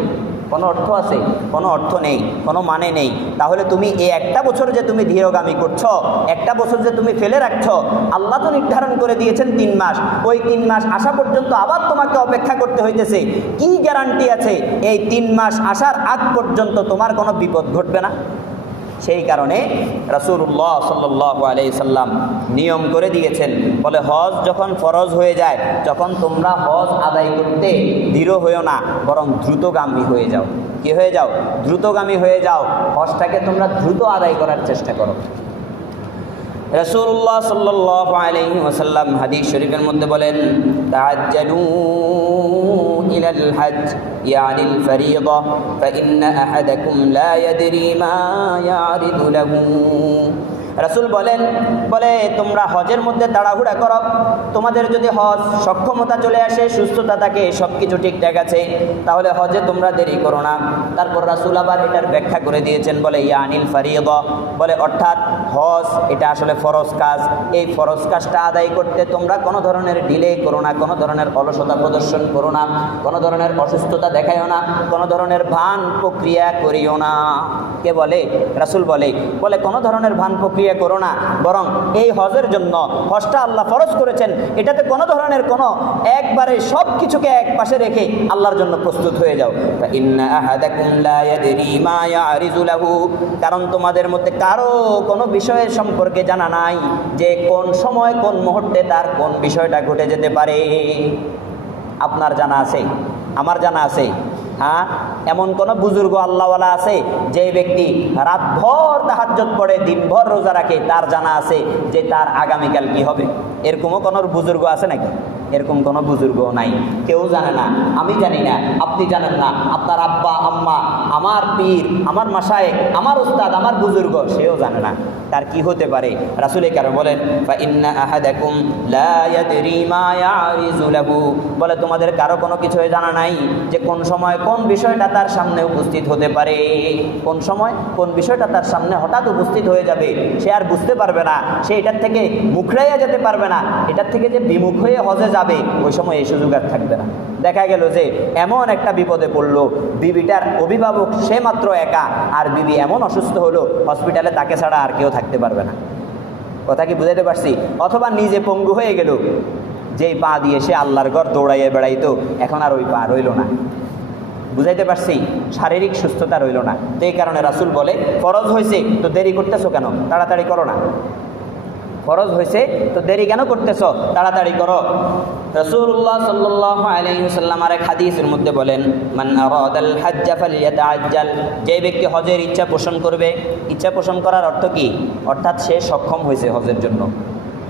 কোনো অর্থ আছে? কোনো অর্থ নেই, কোনো মানে নেই। তাহলে তুমি এই 1টা বছর যে তুমি ধীরগামী করছো, 1টা বছর যে তুমি ফেলে রাখছো, আল্লাহ তো নির্ধারণ করে দিয়েছেন 3 মাস। ওই 3 মাস আসা পর্যন্ত আবার তোমাকে অপেক্ষা করতে হইতেছে। কি গ্যারান্টি আছে এই 3 মাস আসার আগ পর্যন্ত তোমার কোনো বিপদ ঘটবে না? সেই কারণে রাসূলুল্লাহ সাল্লাল্লাহু আলাইহি সাল্লাম নিয়ম করে দিয়েছেন, বলে হজ যখন ফরজ হয়ে যায়, যখন তোমরা হজ আদায় করতে ধীর হয়েও না, বরং দ্রুতগামী হয়ে যাও। কি হয়ে যাও? দ্রুতগামী হয়ে যাও। হজটাকে তোমরা দ্রুত আদায় করার চেষ্টা করো। রাসূলুল্লাহ সাল্লাল্লাহু আলাইহি ওয়াসাল্লাম হাদিস শরীফের মধ্যে বলেন, তাআজ্জালু ইলাল হজ ইয়ানিল ফরিয়্যা ফাইন্না আহাদাকুম লা ইয়াদরি মা ইয়ারিদু লাহু। রাসূল বলেন, বলে তোমরা হজের মধ্যে তাড়াহুড়া করো। তোমাদের যদি হজ সক্ষমতা চলে আসে, সুস্থতা থাকে, সব কিছু ঠিকঠাক আছে, তাহলে হজে তোমরা দেরি করো না। তারপর রাসূল আবার এটার ব্যাখ্যা করে দিয়েছেন, বলে ইয়ানিল ফরিয়্যা, বলে অর্থাৎ হজ এটা আসলে ফরজ কাজ। এই ফরজ কাজটা আদায় করতে তোমরা কোনো ধরনের ডিলে করো না, কোনো ধরনের অলসতা প্রদর্শন করো না, কোনো ধরনের অসুস্থতা দেখাইও না, কোনো ধরনের ভান প্রক্রিয়া করিও না। কে বলে? রাসূল বলে, বলে কোনো ধরনের ভান প্রক্রিয়া করো না, বরং এই হজের জন্য হজটা আল্লাহ ফরজ করেছেন, এটাতে কোনো ধরনের কোনো একবারে সব কিছুকে এক পাশে রেখে আল্লাহর জন্য প্রস্তুত হয়ে যাও। ইন্না আহাদাকুম লা ইয়াদরি মা ইয়ারিজু লাহু, কারণ তোমাদের মধ্যে কারো কোনো বিষয়ের সম্পর্কে জানা নাই যে কোন সময় কোন মুহূর্তে তার কোন বিষয়টা ঘটে যেতে পারে। আপনার জানা আছে? আমার জানা আছে? হ্যাঁ, এমন কোন বুজুর্গ আল্লাহওয়ালা আছে যে ব্যক্তি রাতভর তাহাজ্জুদ পড়ে, দিনভর রোজা রাখে, তার জানা আছে যে তার আগামীকাল কি হবে? এরকমও কোনো বুজুর্গ আছে নাকি? এরকম কোনো বুজুর্গ নাই, কেউ জানে না, আমি জানি না, আপনি জানেন না, আপনার আব্বা আম্মা, আমার পীর, আমার মাশায়েখ, আমার উস্তাদ, আমার বুজুর্গ, সেও জানে না তার কি হতে পারে। রাসূল কারীম বলেন, ফা ইন্না আহাদাকুম লা ইয়াদরি মা ইয়ারিজু লাহু, বলে তোমাদের কারো কোনো কিছুই জানা নাই যে কোন সময় কোন বিষয়টা তার সামনে উপস্থিত হতে পারে, কোন সময় কোন বিষয়টা তার সামনে হঠাৎ উপস্থিত হয়ে যাবে, সে আর বুঝতে পারবে না, সে এটার থেকে মুখড়াইয়া যেতে পারবে না, এটার থেকে যে বিমুখ হয়ে হজে যাবে ওই সময় এই সুযোগ আর থাকবে না। দেখা গেল যে এমন একটা বিপদে পড়লো, বিবিটার অভিভাবক সে মাত্র একা, আর বিবি এমন অসুস্থ হলো হসপিটালে তাকে ছাড়া আর কেউ থাকতে পারবে না। কথা কি বুঝাইতে পারছি? অথবা নিজে পঙ্গু হয়ে গেল, যেই পা দিয়ে সে আল্লাহর ঘর দৌড়াইয়া বেড়াইতো, এখন আর ওই পা রইল না। বুঝাইতে পারছি? শারীরিক সুস্থতা রইল না। তো এই কারণে রাসূল বলে, ফরজ হয়েছে তো দেরি করতেছো কেন? তাড়াতাড়ি করো না। ফরজ হয়েছে তো দেরি কেন করতেছো? তাড়াতাড়ি করো। রাসূলুল্লাহ সাল্লাল্লাহু আলাইহি ওয়াসাল্লাম আরেক হাদিসের মধ্যে বলেন, মান আরাদাল হজ্জ ফালইয়াতাআজ্জাল, যে ব্যক্তি হজের ইচ্ছা পোষণ করবে। ইচ্ছা পোষণ করার অর্থ কি? অর্থাৎ সে সক্ষম হয়েছে হজের জন্য।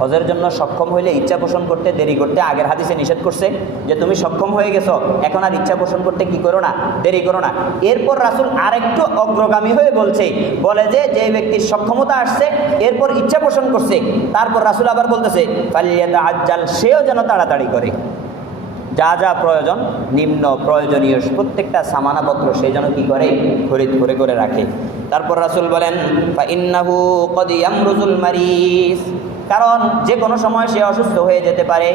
হজের জন্য সক্ষম হইলে ইচ্ছা পোষণ করতে দেরি করতে আগের হাদিসে নিষেধ করছে যে তুমি সক্ষম হয়ে গেছো, এখন আর ইচ্ছা পোষণ করতে কি করো না? দেরি করো না। এরপর রাসূল আরেকটু অগ্রগামী হয়ে বলছে, বলে যে যে ব্যক্তির সক্ষমতা আসছে এরপর ইচ্ছা পোষণ করছে, তারপর রাসূল আবার বলতেছে ফালইয়াতাআজ্জাল, সেও যেন তাড়াতাড়ি করে। যা যা প্রয়োজন, নিম্ন প্রয়োজনীয় প্রত্যেকটা সামানাপত্র সে যেন কি করে? খরিদ করে করে রাখে। তারপর রাসূল বলেন, ফা ইন্নাহু ক্বাদ ইয়ামরুজুল মারিজ, কারণ যে কোনো সময় সে অসুস্থ হয়ে যেতে পারে,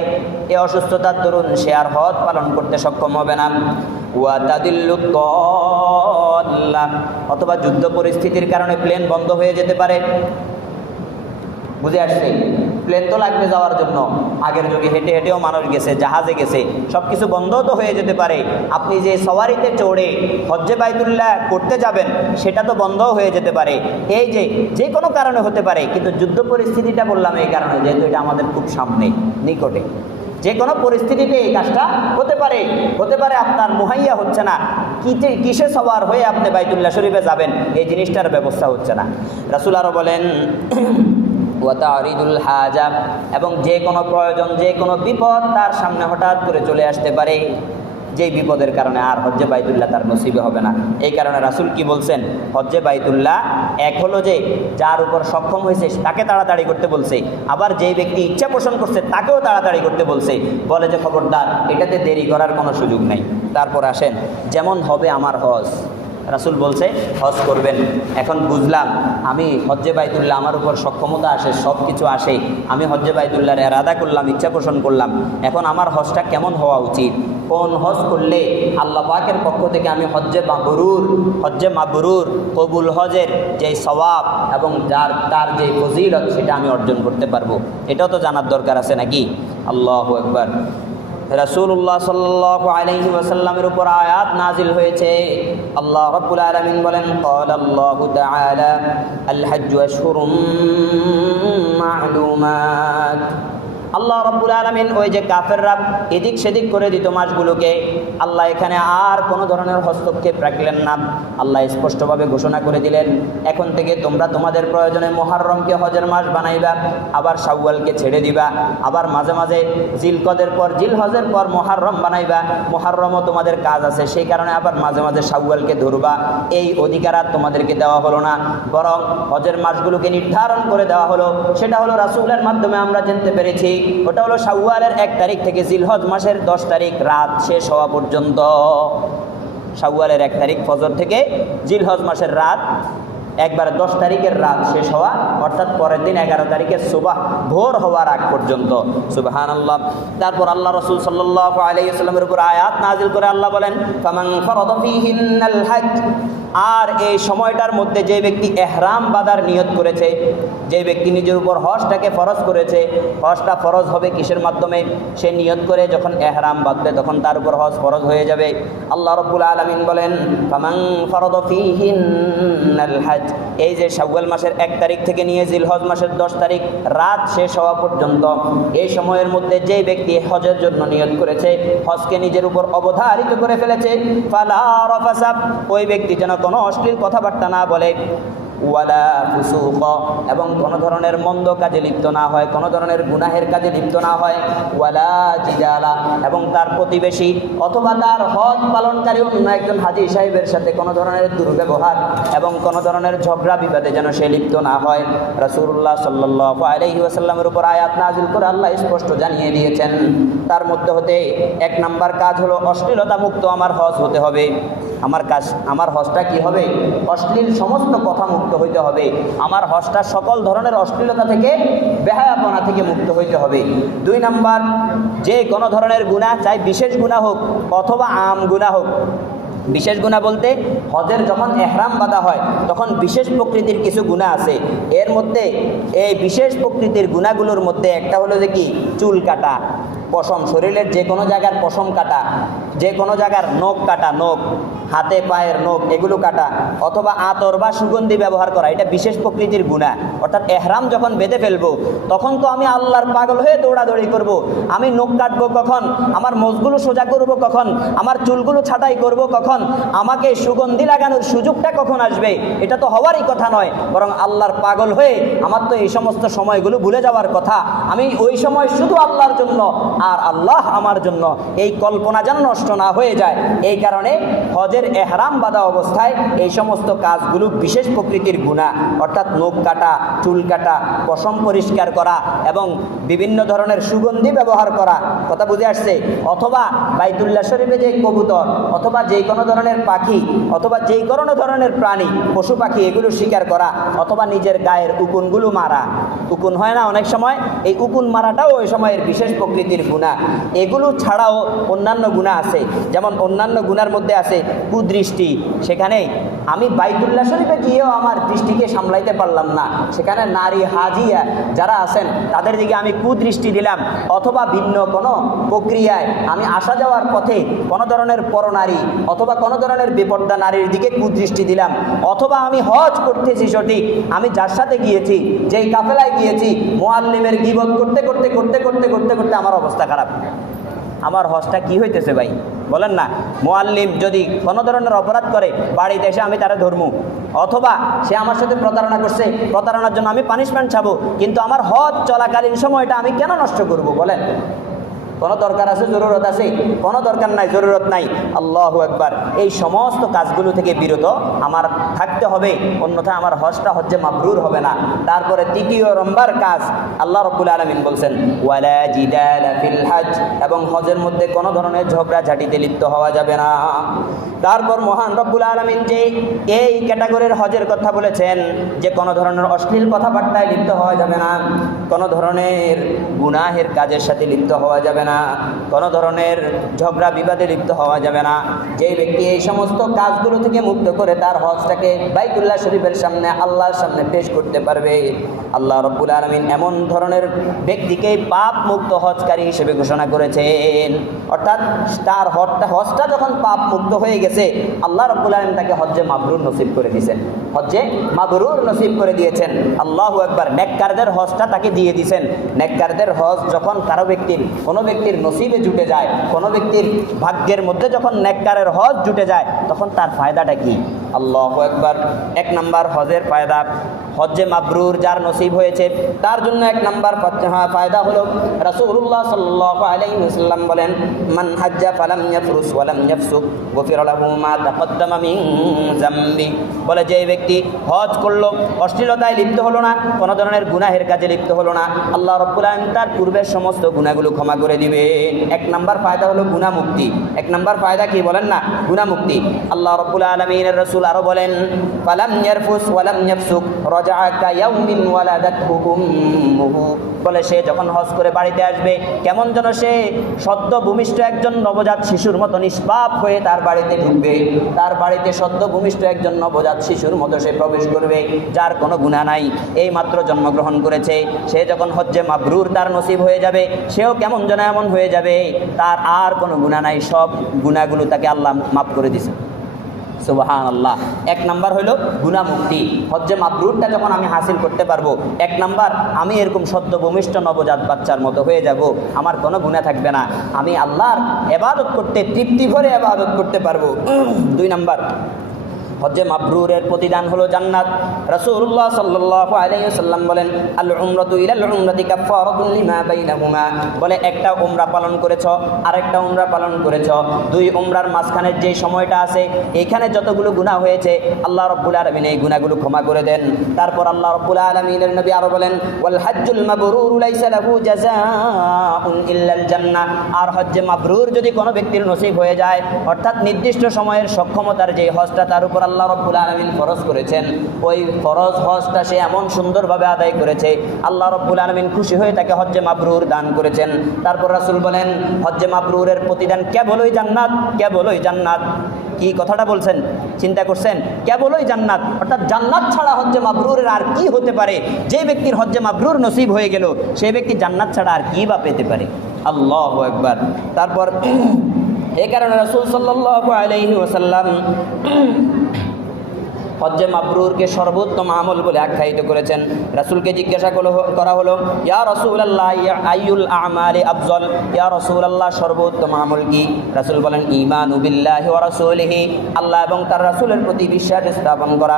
এই অসুস্থতার দরুন সে আর হজ পালন করতে সক্ষম হবে না। ওয়া তাদিল্লু তাল্লা, অথবা যুদ্ধ পরিস্থিতির কারণে প্লেন বন্ধ হয়ে যেতে পারে। বুঝে আসছে? প্লেন তো লাগবে যাওয়ার জন্য, আগের যুগে হেঁটে হেঁটেও মানুষ গেছে, জাহাজে গেছে, সব কিছু বন্ধ তো হয়ে যেতে পারে। আপনি যে সওয়ারিতে চড়ে হজ্জে বাইতুল্লাহ করতে যাবেন সেটা তো বন্ধও হয়ে যেতে পারে। এই যে কোনো কারণে হতে পারে, কিন্তু যুদ্ধ পরিস্থিতিটা বললাম এই কারণে যেহেতু এটা আমাদের খুব সামনে নিকটে, যে কোনো পরিস্থিতিতে এই কাজটা হতে পারে আপনার মুহাইয়া হচ্ছে না, কিসে সওয়ার হয়ে আপনি বাইতুল্লাহ শরীফে যাবেন এই জিনিসটার ব্যবস্থা হচ্ছে না। রাসূল আরও বলেন ওয়াতারিদুল হাজা, এবং যে কোনো প্রয়োজন, যে কোনো বিপদ তার সামনে হঠাৎ করে চলে আসতে পারে, যেই বিপদের কারণে আর হজ্জে বাইতুল্লাহ তার নসিবে হবে না। এই কারণে রাসূল কি বলছেন, হজ্জে বাইতুল্লাহ এক হলো যে যার উপর সক্ষম হয়েছে তাকে তাড়াতাড়ি করতে বলছে, আবার যেই ব্যক্তি ইচ্ছা পোষণ করছে তাকেও তাড়াতাড়ি করতে বলছে, বলে যে খবরদার এটাতে দেরি করার কোনো সুযোগ নাই। তারপর আসেন, যেমন হবে আমার হজ, রাসূল বলছে হজ করবেন। এখন বুঝলাম আমি হজ্জে বাইতুল্লাহ আমার উপর সক্ষমতা আসে, সব কিছু আসে, আমি হজ্জে বাইতুল্লাহর এরাদা করলাম, ইচ্ছা পোষণ করলাম, এখন আমার হজটা কেমন হওয়া উচিত, কোন হজ করলে আল্লাহ পাকের পক্ষ থেকে আমি হজ্জে মাবরুর কবুল হজের যে সওয়াব এবং তার যে ফজিলত সেটা আমি অর্জন করতে পারবো, এটাও তো জানার দরকার আছে নাকি। আল্লাহু আকবার। রাসূলুল্লাহ সাল্লাল্লাহু আলাইহি ওয়াসাল্লামের উপর আয়াত নাজিল হয়েছে। আল্লাহ রাব্বুল আলামিন বলেন, ক্বালা আল্লাহু তাআলা আল হাজ্জু আশহুরুম মা'লুমাত। আল্লাহ রাব্বুল আলামিন ওই যে কাফেররা এদিক সেদিক করে দিত মাসগুলোকে, আল্লাহ এখানে আর কোনো ধরনের হস্তক্ষেপ রাখলেন না। আল্লাহ স্পষ্টভাবে ঘোষণা করে দিলেন, এখন থেকে তোমরা তোমাদের প্রয়োজনে মুহররমকে হজের মাস বানাইবা, আবার শাওয়ালকে ছেড়ে দিবা, আবার মাঝে মাঝে জিলকদের পর জিলহজের পর মুহররম বানাইবা, মুহররমও তোমাদের কাজ আছে সেই কারণে আবার মাঝে মাঝে শাওয়ালকে ধরবা। এই অধিকার আর তোমাদেরকে দেওয়া হলো না, বরং হজের মাসগুলোকে নির্ধারণ করে দেওয়া হলো। সেটা হলো রাসূলের মাধ্যমে আমরা জানতে পেরেছি, ওটা হলো শাওয়ালের 1 তারিখ থেকে জিলহজ মাসের 10 তারিখ রাত শেষ হওয়া পর্যন্ত। শাওয়ালের 1 তারিখ ফজর থেকে জিলহজ মাসের রাত একবারে 10 তারিখের রাত শেষ হওয়া, অর্থাৎ পরের দিন 11 তারিখের সুবাহ ভোর হওয়ার আগ পর্যন্ত। সুবহানাল্লাহ। তারপর আল্লাহ রাসূল সাল্লাল্লাহু আলাইহি ওয়াসাল্লামের উপর আয়াত নাজিল করে আল্লাহ বলেন, ফামান ফারাদা ফীহিন্নাল হজ, আর এই সময়টার মধ্যে যে ব্যক্তি এহরাম বাঁধার নিয়ত করেছে, যে ব্যক্তি নিজের উপর হজটাকে ফরজ করেছে, হজটা ফরজ হবে কিসের মাধ্যমে, সে নিয়ত করে যখন এহরাম বাঁধবে তখন তার উপর হজ ফরজ হয়ে যাবে। আল্লাহ রাব্বুল আলামিন বলেন, ফামান ফারাদা ফীহিন্নাল হজ, এই যে শাওয়াল মাসের 1 তারিখ থেকে নিয়ে জিলহজ মাসের 10 তারিখ রাত শেষ হওয়া পর্যন্ত এই সময়ের মধ্যে যে ব্যক্তি হজের জন্য নিয়ত করেছে, হজকে নিজের উপর অবধারিত করে ফেলেছে, ফালা রাফাসা, ওই ব্যক্তি যেন কোনো অশ্লীল কথাবার্তা না বলে, ওয়ালা ফুসুক, এবং কোনো ধরনের মন্দ কাজে লিপ্ত না হয়, কোনো ধরনের গুনাহের কাজে লিপ্ত না হয়, ওয়ালা জিদালা, এবং তার প্রতিবেশী অথবা তার হজ পালনকারী অন্য একজন হাজী সাহেবের সাথে কোনো ধরনের দুর্ব্যবহার এবং কোনো ধরনের ঝগড়া বিবাদে যেন সে লিপ্ত না হয়। রাসূলুল্লাহ সাল্লাল্লাহু আলাইহি ওয়াসাল্লামের উপর আয়াত নাজিল করে আল্লাহ স্পষ্ট জানিয়ে দিয়েছেন, তার মধ্যে হতে 1 নাম্বার কাজ হলো অশ্লীলতা মুক্ত আমার হজ হতে হবে। আমার হজটা কি হবে, অশ্লীল সমস্ত কথা মুক্ত হইতে হবে। আমার হজটা সকল ধরনের অশ্লীলতা থেকে, বেহায়াপনা থেকে মুক্ত হইতে হবে। 2 নাম্বার, যে কোনো ধরনের গুনাহ, চাই বিশেষ গুনাহ হোক অথবা আম গুনাহ হোক। বিশেষ গুনাহ বলতে হজের যখন এহরাম বাঁধা হয় তখন বিশেষ প্রকৃতির কিছু গুনাহ আছে, এর মধ্যে এই বিশেষ প্রকৃতির গুনাহগুলোর মধ্যে একটা হলো যে কি, চুল কাটা, পশম, শরীরের যে কোনো জায়গার পশম কাটা, যে কোনো জায়গার নখ কাটা, নখ, হাতে পায়ের নখ এগুলো কাটা, অথবা আতর বা সুগন্ধি ব্যবহার করা, এটা বিশেষ প্রকৃতির গুনাহ। অর্থাৎ এহরাম যখন বেঁধে ফেলবো তখন তো আমি আল্লাহর পাগল হয়ে দৌড়াদৌড়ি করব, আমি নখ কাটবো কখন, আমার মোজগুলো সোজা করব কখন, আমার চুলগুলো ছাঁটাই করব কখন, আমাকে সুগন্ধি লাগানোর সুযোগটা কখন আসবে, এটা তো হওয়ারই কথা নয়। বরং আল্লাহর পাগল হয়ে আমার তো এই সমস্ত সময়গুলো ভুলে যাওয়ার কথা, আমি ওই সময় শুধু আল্লাহর জন্য আর আল্লাহ আমার জন্য, এই কল্পনা যেন নষ্ট না হয়ে যায়। এই কারণে হজের এহরাম বাঁধা অবস্থায় এই সমস্ত কাজগুলো বিশেষ প্রকৃতির গুনাহ, অর্থাৎ নখ কাটা, চুল কাটা, পশম পরিষ্কার করা এবং বিভিন্ন ধরনের সুগন্ধি ব্যবহার করা, কথা বুঝে আসছে, অথবা বাইতুল্লাহ শরীফে যে কবুতর অথবা যে কোনো ধরনের পাখি অথবা যে কোনো ধরনের প্রাণী, পশু পাখি এগুলো শিকার করা, অথবা নিজের গায়ের উকুনগুলো মারা, উকুন হয় না অনেক সময়, এই উকুন মারাটাও ওই সময়ের বিশেষ প্রকৃতির গুনাহ, এগুলো ছাড়াও অন্যান্য গুনাহ আছে। যেমন অন্যান্য গুনার মধ্যে আছে কুদৃষ্টি। সেখানে আমি বাইতুল্লাহ শরীফে গিয়েও আমার দৃষ্টিকে সামলাইতে পারলাম না, সেখানে নারী হাজিয়া যারা আছেন তাদের দিকে আমি কুদৃষ্টি দিলাম, অথবা ভিন্ন কোনো প্রক্রিয়ায় আমি আসা যাওয়ার পথে কোনো ধরনের পরনারী অথবা কোনো ধরনের বেপর্দা নারীর দিকে কুদৃষ্টি দিলাম, অথবা আমি হজ করতেছি সঠিক, আমি যার সাথে গিয়েছি, যেই কাফেলায় গিয়েছি, মুআল্লিমের গীবত করতে করতে করতে করতে করতে করতে আমার অবস্থা খারাপ। আমার হজটা কি হইতেছে ভাই বলেন না? মুআল্লিম যদি কোনো ধরনের অপরাধ করে বাড়িতে এসে আমি তারা ধর্ম, অথবা সে আমার সাথে প্রতারণা করছে, প্রতারণার জন্য আমি পানিশমেন্ট চাবো, কিন্তু আমার হজ চলাকালীন সময়টা আমি কেন নষ্ট করব বলেন? কোনো দরকার আছে? জরুরত আছে? কোনো দরকার নাই, জরুরত নাই। আল্লাহু আকবার। এই সমস্ত কাজগুলো থেকে বিরত আমার থাকতে হবে, অন্যথায় আমার হজটা হজ্জে মাবরুর হবে না। তারপরে তৃতীয় নম্বর কাজ আল্লাহ রাব্বুল আলামিন বলছেন ওয়ালা জিদালা ফিল হজ, এবং হজের মধ্যে কোনো ধরনের ঝগড়াঝাটিতে লিপ্ত হওয়া যাবে না। তারপর মহান রব্বুল আলামিন যে এই ক্যাটাগরির হজের কথা বলেছেন যে কোনো ধরনের অশ্লীল কথাবার্তায় লিপ্ত হওয়া যাবে না, কোনো ধরনের গুনাহের কাজের সাথে লিপ্ত হওয়া যাবে না, কোনো ধরনের ঝগড়া বিবাদে লিপ্ত হওয়া যাবে না। যে ব্যক্তি এই সমস্ত কাজগুলো থেকে মুক্ত করে তার হজটাকে বাইতুল্লাহ শরীফের সামনে আল্লাহর সামনে পেশ করতে পারবে, আল্লাহ রাব্বুল আলামিন এমন ধরনের ব্যক্তিকে পাপ মুক্ত হজকারী হিসেবে ঘোষণা করেছেন। অর্থাৎ তার হজটা যখন পাপ মুক্ত হয়ে গেছে, আল্লাহ রাব্বুল আলামিন তাকে হজ্জে মাবরুর নসিব করে দিয়েছেন, হজ্জে মাবরুর নসিব করে দিয়েছেন। আল্লাহু আকবার। নেককারদের হজটা তাকে দিয়ে দিয়েছেন। নেককারদের হজ যখন কোনো ব্যক্তির নসিবে জুটে যায়, কোনো ব্যক্তির ভাগ্যের মধ্যে যখন নেককারের হজ জুটে যায়, তখন তার ফায়দাটা কি? আল্লাহু আকবার। এক নাম্বার হজের ফায়দা, হজ্জে মাবরুর যার নসিব হয়েছে তার জন্য এক নাম্বার ফায়দা হলো রাসূলুল্লাহ সাল্লাল্লাহু আলাইহি ওয়াসাল্লাম বলেন মান হাজ্জা ফালাম ইয়াফরুস ওয়া লাম ইয়াফসুক গুফিরা লাহু মা তাকদ্দামা মিন যামবি। বলে যে ব্যক্তি হজ করলো, অশ্লীলতায় লিপ্ত হলো না, কোনো ধরনের গুনাহের কাজে লিপ্ত হলো না, আল্লাহ রাব্বুল আলামিন তার পূর্বের সমস্ত গুনাহগুলো ক্ষমা করে দিবেন। এক নাম্বার ফায়দা হলো গুনাহ মুক্তি। এক নাম্বার ফায়দা কি বলেন না? গুনাহ মুক্তি। আল্লাহ রাব্বুল আলামিনের রাসূল আরো বলেন ফালাম ইয়ারফুস ওয়া লাম ইয়াফসুক বলে সে যখন হজ করে বাড়িতে আসবে কেমন যেন সে সদ্য ভূমিষ্ঠ একজন নবজাত শিশুর মতো নিষ্পাপ হয়ে তার বাড়িতে ঢুকবে, তার বাড়িতে সদ্য ভূমিষ্ঠ একজন নবজাত শিশুর মতো সে প্রবেশ করবে, যার কোনো গুনাহ নাই, এই মাত্র জন্মগ্রহণ করেছে। সে যখন হজ্জে মাবরুর তার নসিব হয়ে যাবে, সেও কেমন যেন এমন হয়ে যাবে, তার আর কোনো গুনাহ নাই, সব গুনাহগুলো তাকে আল্লাহ মাফ করে দিয়েছে। সুবহানাল্লাহ। এক নাম্বার হলো গুনাহ মুক্তি। হজ্জে মাবরুরটা যখন আমি হাসিল করতে পারবো, এক নাম্বার আমি এরকম সদ্য ভূমিষ্ঠ নবজাত বাচ্চার মতো হয়ে যাব, আমার কোনো গুনাহ থাকবে না, আমি আল্লাহর ইবাদত করতে তৃপ্তি ভরে ইবাদত করতে পারবো। দুই নাম্বার হজ্জে মাবরুরের প্রতিদান হলো জান্নাত। রাসূলুল্লাহ সাল্লাল্লাহু আলাইহি ওয়াসাল্লাম বলেন আল উমরাতু ইলাল উমরাতি কাফফারাতুন লিমা বাইনাহুমা। বলে একটা উমরা পালন করেছো, আরেকটা উমরা পালন করেছো, দুই উমরার মাঝখানের যে সময়টা আছে, এখানে যতগুলো গুনাহ হয়েছে আল্লাহ রাব্বুল আলামিন এই গুনাহগুলো ক্ষমা করে দেন। তারপর আল্লাহ রাব্বুল আলামিনের নবী আরো বলেন ওয়াল হাজ্জুল মাবরুর লাইসা লাহু জাযাউন ইল্লাল জান্নাহ। আর হজ্জে মাবরুর যদি কোনো ব্যক্তির নসিব হয়ে যায়, অর্থাৎ নির্দিষ্ট সময়ের সক্ষমতার যে হজটা তার উপর আল্লাহ রাব্বুল আলামিন ফরজ করেছেন, ওই ফরজ হজটা সে এমন সুন্দরভাবে আদায় করেছে, আল্লাহ রাব্বুল আলামিন খুশি হয়ে তাকে হজ্জে মাবরুর দান করেছেন। তারপর রাসূল বলেন হজ্জে মাবরুরের প্রতিদান কেবলই জান্নাত, কেবলই জান্নাত। কি কথাটা বলছেন চিন্তা করছেন? কেবলই জান্নাত। অর্থাৎ জান্নাত ছাড়া হজ্জে মাবরুরের আর কি হতে পারে? যে ব্যক্তির হজ্জে মাবরুর নসিব হয়ে গেল, সেই ব্যক্তি জান্নাত ছাড়া আর কি বা পেতে পারে? আল্লাহু আকবার। তারপর এই কারণে রাসূল সাল্লাল্লাহু আলাইহি ওয়াসাল্লাম হজ্জে মাবরুরকে সর্বোত্তম আমল বলে আখ্যায়িত করেছেন। রাসূলকে জিজ্ঞাসা করা হলো ইয়া রাসূলুল্লাহ আইয়ুল আমালি আফজল, ইয়া রাসূলুল্লাহ সর্বোত্তম আমল কি? রাসূল বলেন ঈমানু বিল্লাহি ওয়া রাসূলিহি, আল্লাহ এবং তার রাসূলের প্রতি বিশ্বাস স্থাপন করা।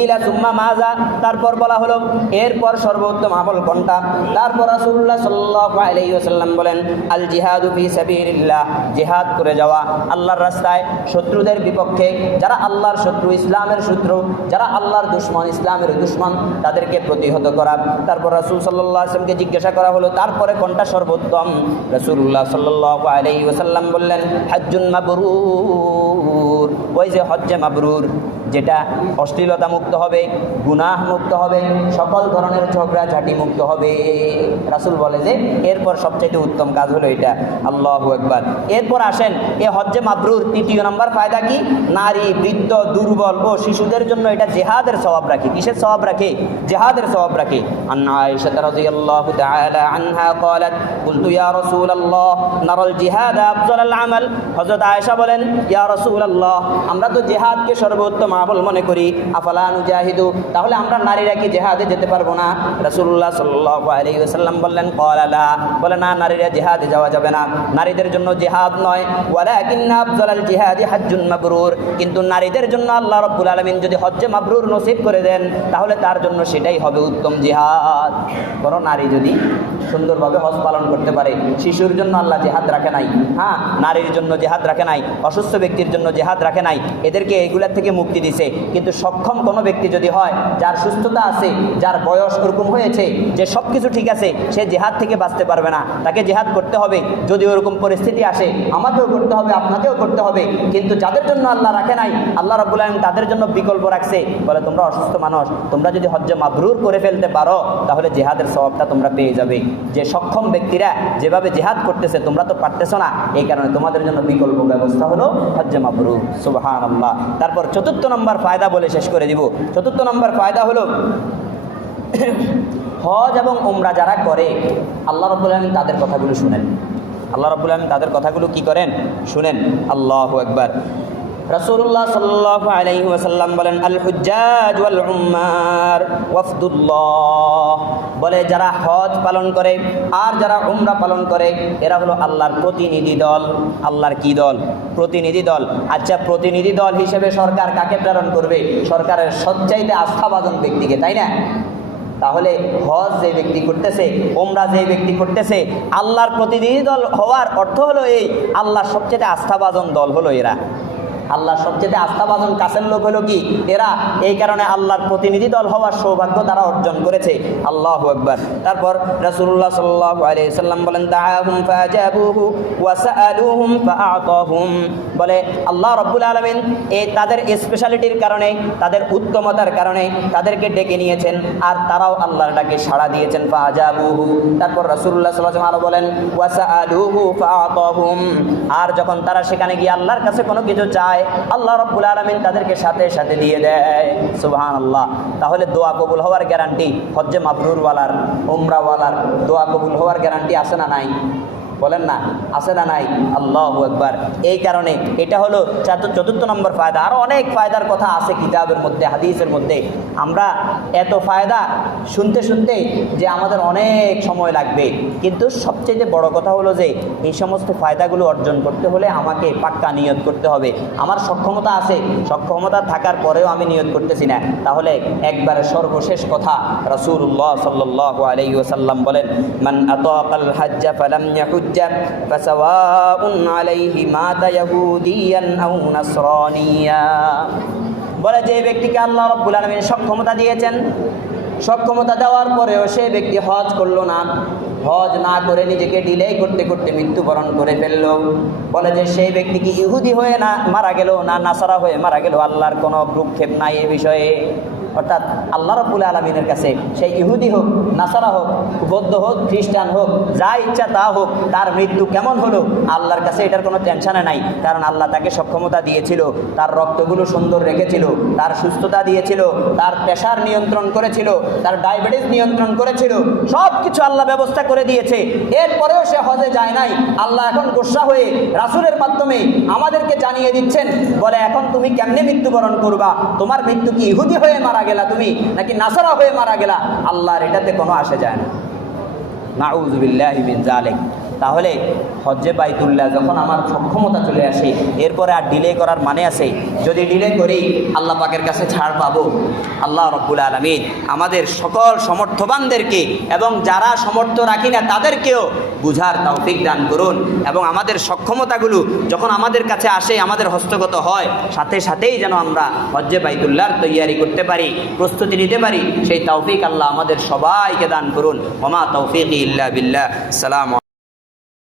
ইলা সুম্মা মাজা, তারপর বলা হলো এরপর সর্বোত্তম আমল কোনটা? তারপর রাসূলুল্লাহ সাল্লাল্লাহু আলাইহি ওয়াসাল্লাম বলেন আল জিহাদু ফি সাবিলিল্লাহ, জিহাদ করে যাওয়া আল্লাহর রাস্তায় শত্রুদের বিপক্ষে, যারা আল্লাহর শত্রু, ইসলামের শত্রু, যারা আল্লাহর দুশমন, ইসলামের দুশমন, তাদেরকে প্রতিহত করা। তারপর রাসূল সাল্লাল্লাহু আলাইহি ওয়াসাল্লামকে জিজ্ঞাসা করা হলো তারপরে কোনটা সর্বোত্তম? রাসূলুল্লাহ সাল্লাল্লাহু আলাইহি ওয়াসাল্লাম বললেন হজ্জুন মাবরুর, ওই যে হজ্জে মাবরুর। যেটা অশ্লীলতা মুক্ত হবে, গুনাহ মুক্ত হবে, সকল ধরনের ঝগড়াঝাটি মুক্ত হবে। রাসূল বলে যে এরপর সবচেয়ে উত্তম কাজ হলো এটা। আল্লাহু আকবার। এরপর আসেন এ হজ্জে মাবরুর তৃতীয় নম্বর ফায়দা কি? নারী, বৃদ্ধ, দুর্বল ও শিশুদের জন্য এটা জিহাদের সওয়াব রাখে। কিসের সওয়াব রাখে? জিহাদের সওয়াব রাখে। আন্না আয়েশা রাদিয়াল্লাহু তাআলা আনহা قالت قلت يا رسول الله نرى الجهاد افضل العمل। হযরত আয়েশা বলেন, ইয়া রাসূলুল্লাহ, আমরা তো জিহাদকে সর্বোত্তম আমল মনে করি, আফালা নুজাহিদু, তাহলে আমরা নারীরা কি জিহাদে যেতে পারবো না? রাসূলুল্লাহ সাল্লাল্লাহু আলাইহি ওয়াসাল্লাম বললেন, ক্বালা লা, বলে না, নারীরা জিহাদে যাওয়া যাবে না, নারীদের জন্য জিহাদ নয়। ওয়ালাকিন্না আফজালাল জিহাদি হাজ্জুন মাবরুর, কিন্তু নারীদের জন্য আল্লাহ রাব্বুল আলামিন যদি হজ্জে মাবরুর নসিব করে দেন তাহলে তার জন্য সেটাই হবে উত্তম জিহাদ। কোনো নারী যদি সুন্দরভাবে হজ পালন করতে পারে, শিশুর জন্য আল্লাহ জিহাদ রাখে নাই, হ্যাঁ, নারীর জন্য জিহাদ রাখে নাই, অসুস্থ ব্যক্তির জন্য জিহাদ রাখে নাই, এদেরকে এগুলার থেকে মুক্তি দিছে। কিন্তু সক্ষম কোনো ব্যক্তি যদি হয়, যার সুস্থতা আছে, যার বয়স ওরকম হয়েছে যে সব কিছু ঠিক আছে, সে জিহাদ থেকে বাঁচতে পারবে না, তাকে জিহাদ করতে হবে। যদি ওরকম পরিস্থিতি আসে, আমাকেও করতে হবে, আপনাকেও করতে হবে। কিন্তু যাদের জন্য আল্লাহ রাখে নাই, আল্লাহ রাব্বুল আলামিন তাদের জন্য বিকল্প রাখছে। বলে তোমরা অসুস্থ মানুষ, তোমরা যদি হজ্জে মাবরুর করে ফেলতে পারো তাহলে জিহাদের সওয়াবটা তোমরা পেয়ে যাবে। যে সক্ষম ব্যক্তিরা যেভাবে জিহাদ করতেছে তোমরা তো পারতেছো না, এই কারণে তোমাদের জন্য বিকল্প ব্যবস্থা হলো হজ্জে মাবরুর। সুবহানাল্লাহ। তারপর চতুর্থ নম্বর ফায়দা বলে শেষ করে দিব। চতুর্থ নম্বর ফায়দা হলো হজ এবং উমরা যারা করে আল্লাহ রাব্বুল আলামিন তাদের কথাগুলো শুনেন। আল্লাহ রাব্বুল আলামিন তাদের কথাগুলো কি করেন? শুনেন। আল্লাহু আকবার। রাসূলুল্লাহ সাল্লাল্লাহু আলাইহি ওয়াসাল্লাম বলেন, আল হুজ্জাজ ওয়াল উম্মার ওয়াফদুল্লাহ, বলে যারা হজ পালন করে আর যারা উমরা পালন করে এরা হলো আল্লাহর প্রতিনিধি দল। আল্লাহর কি দল? প্রতিনিধি দল। আচ্ছা, প্রতিনিধি দল হিসেবে সরকার কাকে প্রেরণ করবে? সরকারের সবচাইতে আস্থাভাজন ব্যক্তিকে, তাই না? তাহলে হজ যে ব্যক্তি করতেছে, উমরা যে ব্যক্তি করতেছে, আল্লাহর প্রতিনিধি দল হওয়ার অর্থ হলো এই আল্লাহর সবচেয়ে আস্থাভাজন দল হলো এরা। আল্লাহর সবচেয়ে আস্থাভাজন কাছের লোক হলো কি? এরা। এই কারণে আল্লাহর প্রতিনিধি দল হওয়ার সৌভাগ্য তারা অর্জন করেছে। আল্লাহু আকবার। তারপর রাসূলুল্লাহ সাল্লাল্লাহু আলাইহি ওয়াসাল্লাম বলেন, দাআহুম ফাজাবুহু ওয়া সাআলুহুম ফাআতাহুম, বলে আল্লাহ রাব্বুল আলামিন এই তাদের স্পেশালিটির কারণে, তাদের উত্তমতার কারণে তাদেরকে ডেকে নিয়েছেন আর তারাও আল্লাহর ডাকে সাড়া দিয়েছেন। ফাজাবুহু। তারপর রাসূলুল্লাহ সাল্লাল্লাহু আলাইহি ওয়াসাল্লাম বলেন, ওয়া সাআলুহু ফাআতাহুম, আর যখন তারা সেখানে গিয়ে আল্লাহর কাছে কোনো কিছু চায় আল্লাহ রাব্বুল আলামিন তাদেরকে সাথে সাথে দিয়ে দেয়। সুবহানাল্লাহ। তাহলে দোয়া কবুল হওয়ার গ্যারান্টি হজ্জে মাবরুর ওয়ালার, উমরাওয়ালার দোয়া কবুল হওয়ার গ্যারান্টি আছে না নাই? বলেন না, আছে না নাই? আল্লাহু আকবার। এই কারণে এটা হলো চতুর্থ নম্বর ফায়দা। আরও অনেক ফায়দার কথা আছে কিতাবের মধ্যে, হাদিসের মধ্যে। আমরা এত ফায়দা শুনতে শুনতে যে আমাদের অনেক সময় লাগবে, কিন্তু সবচেয়ে বড় কথা হলো যে এই সমস্ত ফায়দাগুলো অর্জন করতে হলে আমাকে পাক্কা নিয়ত করতে হবে। আমার সক্ষমতা আছে, সক্ষমতা থাকার পরেও আমি নিয়ত করতেছি না, তাহলে একবারে সর্বশেষ কথা রাসূলুল্লাহ সাল্লাল্লাহু আলাইহি ওয়াসাল্লাম বলেন, মান আতাকাল হাজ্জা ফালাম ইয়াহুজ ফাসাওয়াউন আলাইহি মাতা ইয়াহুদিয়ান আও নাসরানিয়া, বলে যে ব্যক্তিকে আল্লাহ রাব্বুল আলামিন সক্ষমতা দিয়েছেন, সক্ষমতা দেওয়ার পরেও সে ব্যক্তি হজ করলো না, হজ না করে নিজেকে ডিলে করতে করতে মৃত্যুবরণ করে ফেলল, বলে যে সেই ব্যক্তি কি ইহুদি হয়ে না মারা গেল না নাসারা হয়ে মারা গেল, আল্লাহর কোনো ভ্রুক্ষেপ নাই এ বিষয়ে। অর্থাৎ আল্লাহ রাব্বুল আলামিনের কাছে সেই ইহুদি হোক, নাসারা হোক, বৌদ্ধ হোক, খ্রিস্টান হোক, যা ইচ্ছা তা হোক, তার মৃত্যু কেমন হলো আল্লাহর কাছে এটার কোনো টেনশনে নাই। কারণ আল্লাহ তাকে সক্ষমতা দিয়েছিল, তার রক্তগুলো সুন্দর রেখেছিল, তার সুস্থতা দিয়েছিল, তার প্রেশার নিয়ন্ত্রণ করেছিল, তার ডায়াবেটিস নিয়ন্ত্রণ করেছিল, সব কিছু আল্লাহ ব্যবস্থা করে দিয়েছে। এরপরেও সে হজে যায় নাই। আল্লাহ এখন গোসা হয়ে রাসূলের মাধ্যমে আমাদেরকে জানিয়ে দিচ্ছেন, বলে এখন তুমি কেমনে মৃত্যুবরণ করবা? তোমার মৃত্যু কি ইহুদি হয়ে মারা গেলা তুমি নাকি নাসারা হয়ে মারা গেলা? আল্লাহর এটাতে কোনো আসে যায় না। নাউযু বিল্লাহি মিন যালিক। তাহলে হজ্জে বাইতুল্লাহ যখন আমার সক্ষমতা চলে আসে, এরপরে আর ডিলে করার মানে আছে? যদি ডিলে করি আল্লাহ পাকের কাছে ছাড় পাবো। আল্লাহ রাব্বুল আলামিন আমাদের সকল সমর্থবানদেরকে এবং যারা সমর্থ রাখি না তাদেরকেও বুঝার তৌফিক দান করুন, এবং আমাদের সক্ষমতাগুলো যখন আমাদের কাছে আসে, আমাদের হস্তগত হয়, সাথে সাথেই যেন আমরা হজ্জে বাইতুল্লাহর তৈয়ারি করতে পারি, প্রস্তুতি নিতে পারি। সেই তৌফিক আল্লাহ আমাদের সবাইকে দান করুন। ওমা তৌফিকি ইল্লা বিল্লাহ। সালাম।